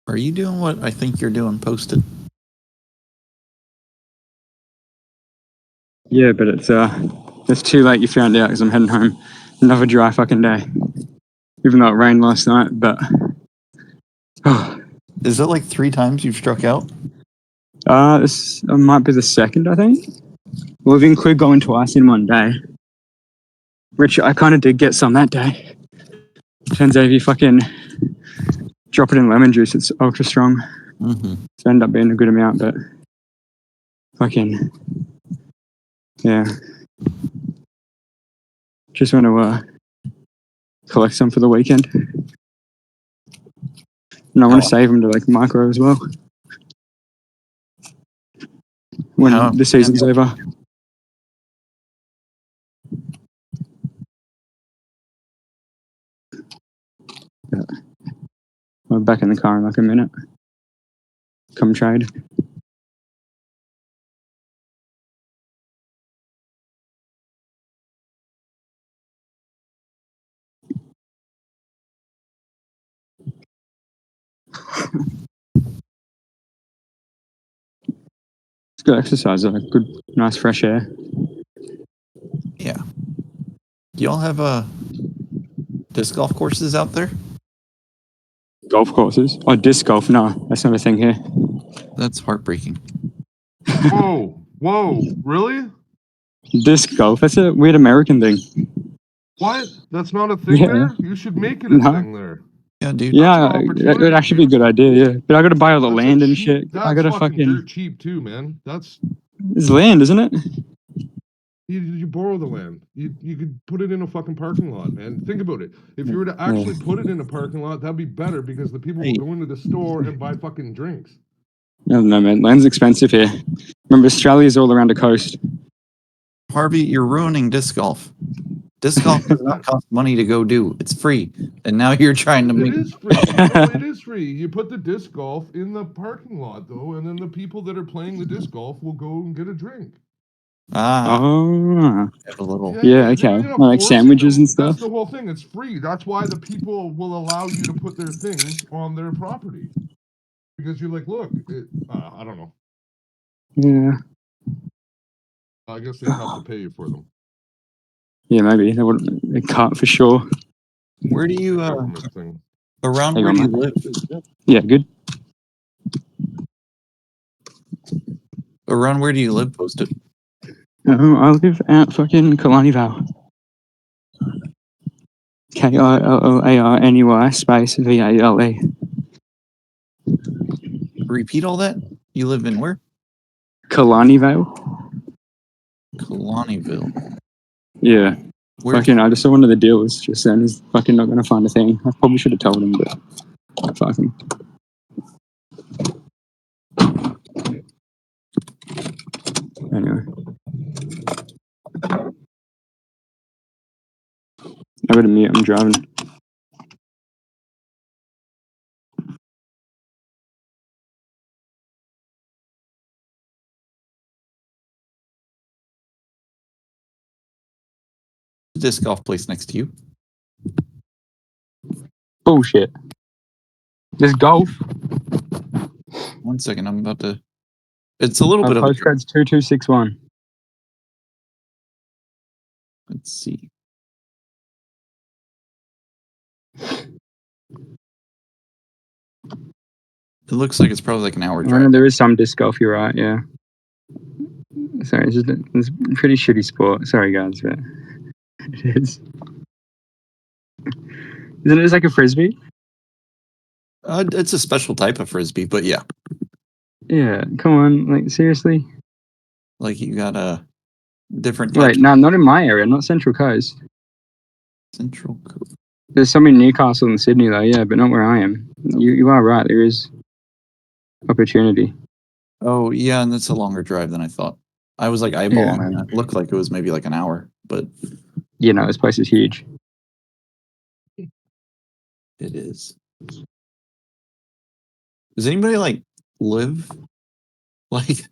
Are you doing what I think you're doing posted? Yeah, but it's too late. You found out because I'm heading home. Another dry fucking day. Even though it rained last night, but Is that like 3 times you've struck out? this might be the second, I think. Well, if you include going twice in one day, which I kind of did get some that day. Turns out if you fucking drop it in lemon juice, it's ultra strong. Mm-hmm. It's ended up being a good amount, but fucking yeah. Just want to collect some for the weekend. And I want to save them to like micro as well. When the season's over. Yeah. I'm back in the car in like a minute. Come trade. It's good exercise, like good, nice fresh air. Yeah. Do y'all have disc golf courses out there? Golf courses? Oh, disc golf? No, that's not a thing here. That's heartbreaking. Whoa, really? Disc golf? That's a weird American thing. What? That's not a thing there? You should make it a thing there. Yeah, dude. Yeah, that would actually be a good idea, yeah. But I gotta buy all the land and shit. That's I gotta fucking dirt cheap too, man. That's it's land, isn't it? You borrow the land. You could put it in a fucking parking lot, man. Think about it. If you were to actually put it in a parking lot, that'd be better because the people will go into the store and buy fucking drinks. No, man. Land's expensive here. Remember, Australia's all around the coast. Harvey, you're ruining disc golf. Disc golf does not cost money to go do. It's free. And now you're trying to make It is free. No, it is free. You put the disc golf in the parking lot though, and then the people that are playing the disc golf will go and get a drink. Oh. Have a little. Yeah, okay. You're not Like forcing sandwiches them. and stuff. That's the whole thing. It's free. That's why the people will allow you to put their things on their property. Because you're like, look, I don't know. Yeah. I guess they have to pay you for them. Yeah, maybe. They cut for sure. Where do you Government thing. around Hang where on, do you mate. live? Yeah, good. Around where do you live? Post it. I live at fucking Killarney Vale. KILLARNEY space VALE. Repeat all that. You live in where? Killarney Vale. Kalanieville. Yeah. Where? Fucking, I just saw one of the dealers just then. He's fucking not gonna find a thing. I probably should have told him, but fuck him. Anyway. I gotta mute, I'm driving. Disc golf place next to you. Bullshit. There's golf. 1 second, I'm about to. It's a little bit of. Postcode's 2261. Let's see. It looks like it's probably like an hour I know drive. there is some disc golf, you're right, yeah. Sorry, it's a pretty shitty sport. Sorry, guys, but it is. Isn't it just like a frisbee? It's a special type of frisbee, but yeah. Yeah, come on, like seriously? Like you got a different. Wait, no, not in my area, not Central Coast. Central Coast. There's some in Newcastle and Sydney though, yeah, but not where I am. You are right, there is opportunity. Oh yeah, and that's a longer drive than I thought. I was like eyeballing, and it looked like it was maybe like an hour, but You know, this place is huge. it is. Does anybody like live like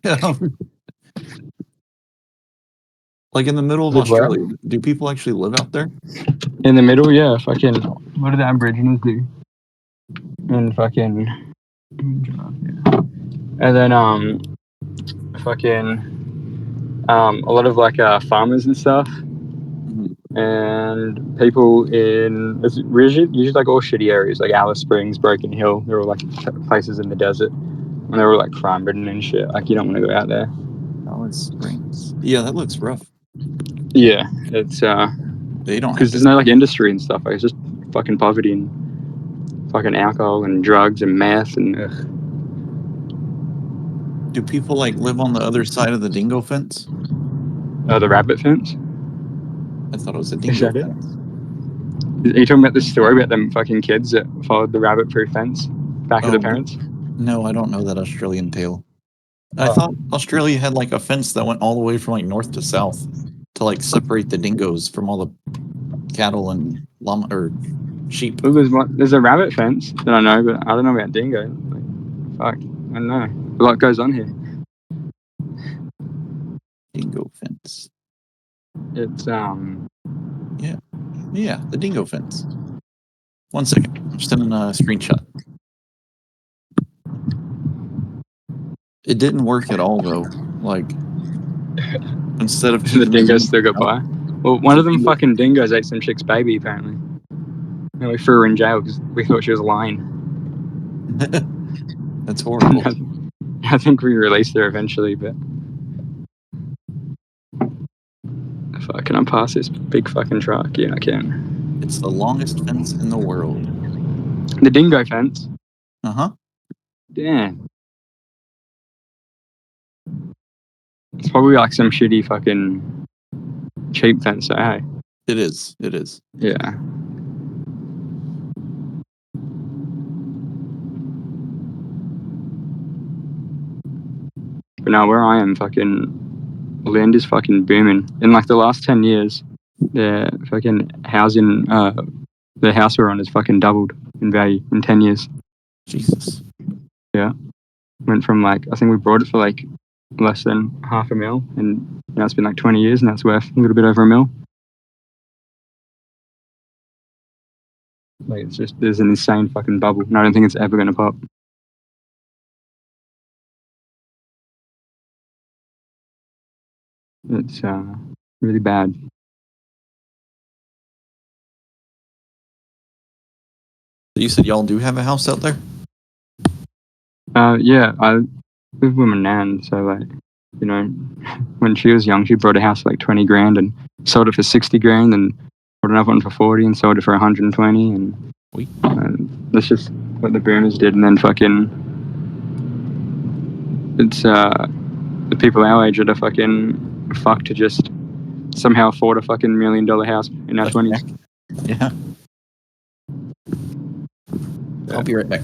like in the middle of Live where? Australia? Do people actually live out there? In the middle, yeah, fucking. What do the Aborigines do? And fucking. And then, fucking. A lot of like farmers and stuff. And people in. It's usually like all shitty areas, like Alice Springs, Broken Hill. They're all like places in the desert. And they're all like crime ridden and shit. Like, you don't want to go out there. Alice Springs. Yeah, that looks rough. Yeah, it's. They don't. Because there's no like industry and stuff. Like, it's just fucking poverty and fucking alcohol and drugs and meth and. Do people like live on the other side of the dingo fence? The rabbit fence? I thought it was a Is dingo that it? fence. Are you talking about the story about them fucking kids that followed the rabbit-proof fence back to the parents? No, I don't know that Australian tale. I thought Australia had like a fence that went all the way from like north to south to like separate the dingoes from all the cattle and llama or sheep. Well, there's a rabbit fence that I know, but I don't know about dingo. Like, fuck, I don't know. A lot goes on here. Dingo fence. It's Yeah, the dingo fence. 1 second. I'm sending a screenshot. It didn't work at all though. Like instead of the dingoes still got by. Well, one of them fucking dingoes ate some chick's baby apparently. And we threw her in jail because we thought she was lying. That's horrible. I think we released her eventually, but fuck, can I pass this big fucking truck? Yeah, I can. It's the longest fence in the world. The dingo fence? Uh-huh. Damn. It's probably like some shitty fucking cheap fence, so hey. It is. It is. Yeah. But now where I am, fucking land is fucking booming. In like the last 10 years, the fucking housing, the house we're on has fucking doubled in value in 10 years. Jesus. Yeah. Went from like, I think we bought it for like less than $500,000, and now it's been like 20 years and that's worth a little bit over $1 million. Like it's just, there's an insane fucking bubble, and I don't think it's ever going to pop. It's really bad. You said y'all do have a house out there? Yeah, I live with my nan, so like, you know, when she was young, she bought a house for like 20 grand and sold it for 60 grand, and bought another one for 40 and sold it for 120, and that's just what the boomers did. And then fucking, it's the people our age that are fucking fucked to just somehow afford a fucking $1 million house in our 20s. Yeah. I'll be right back.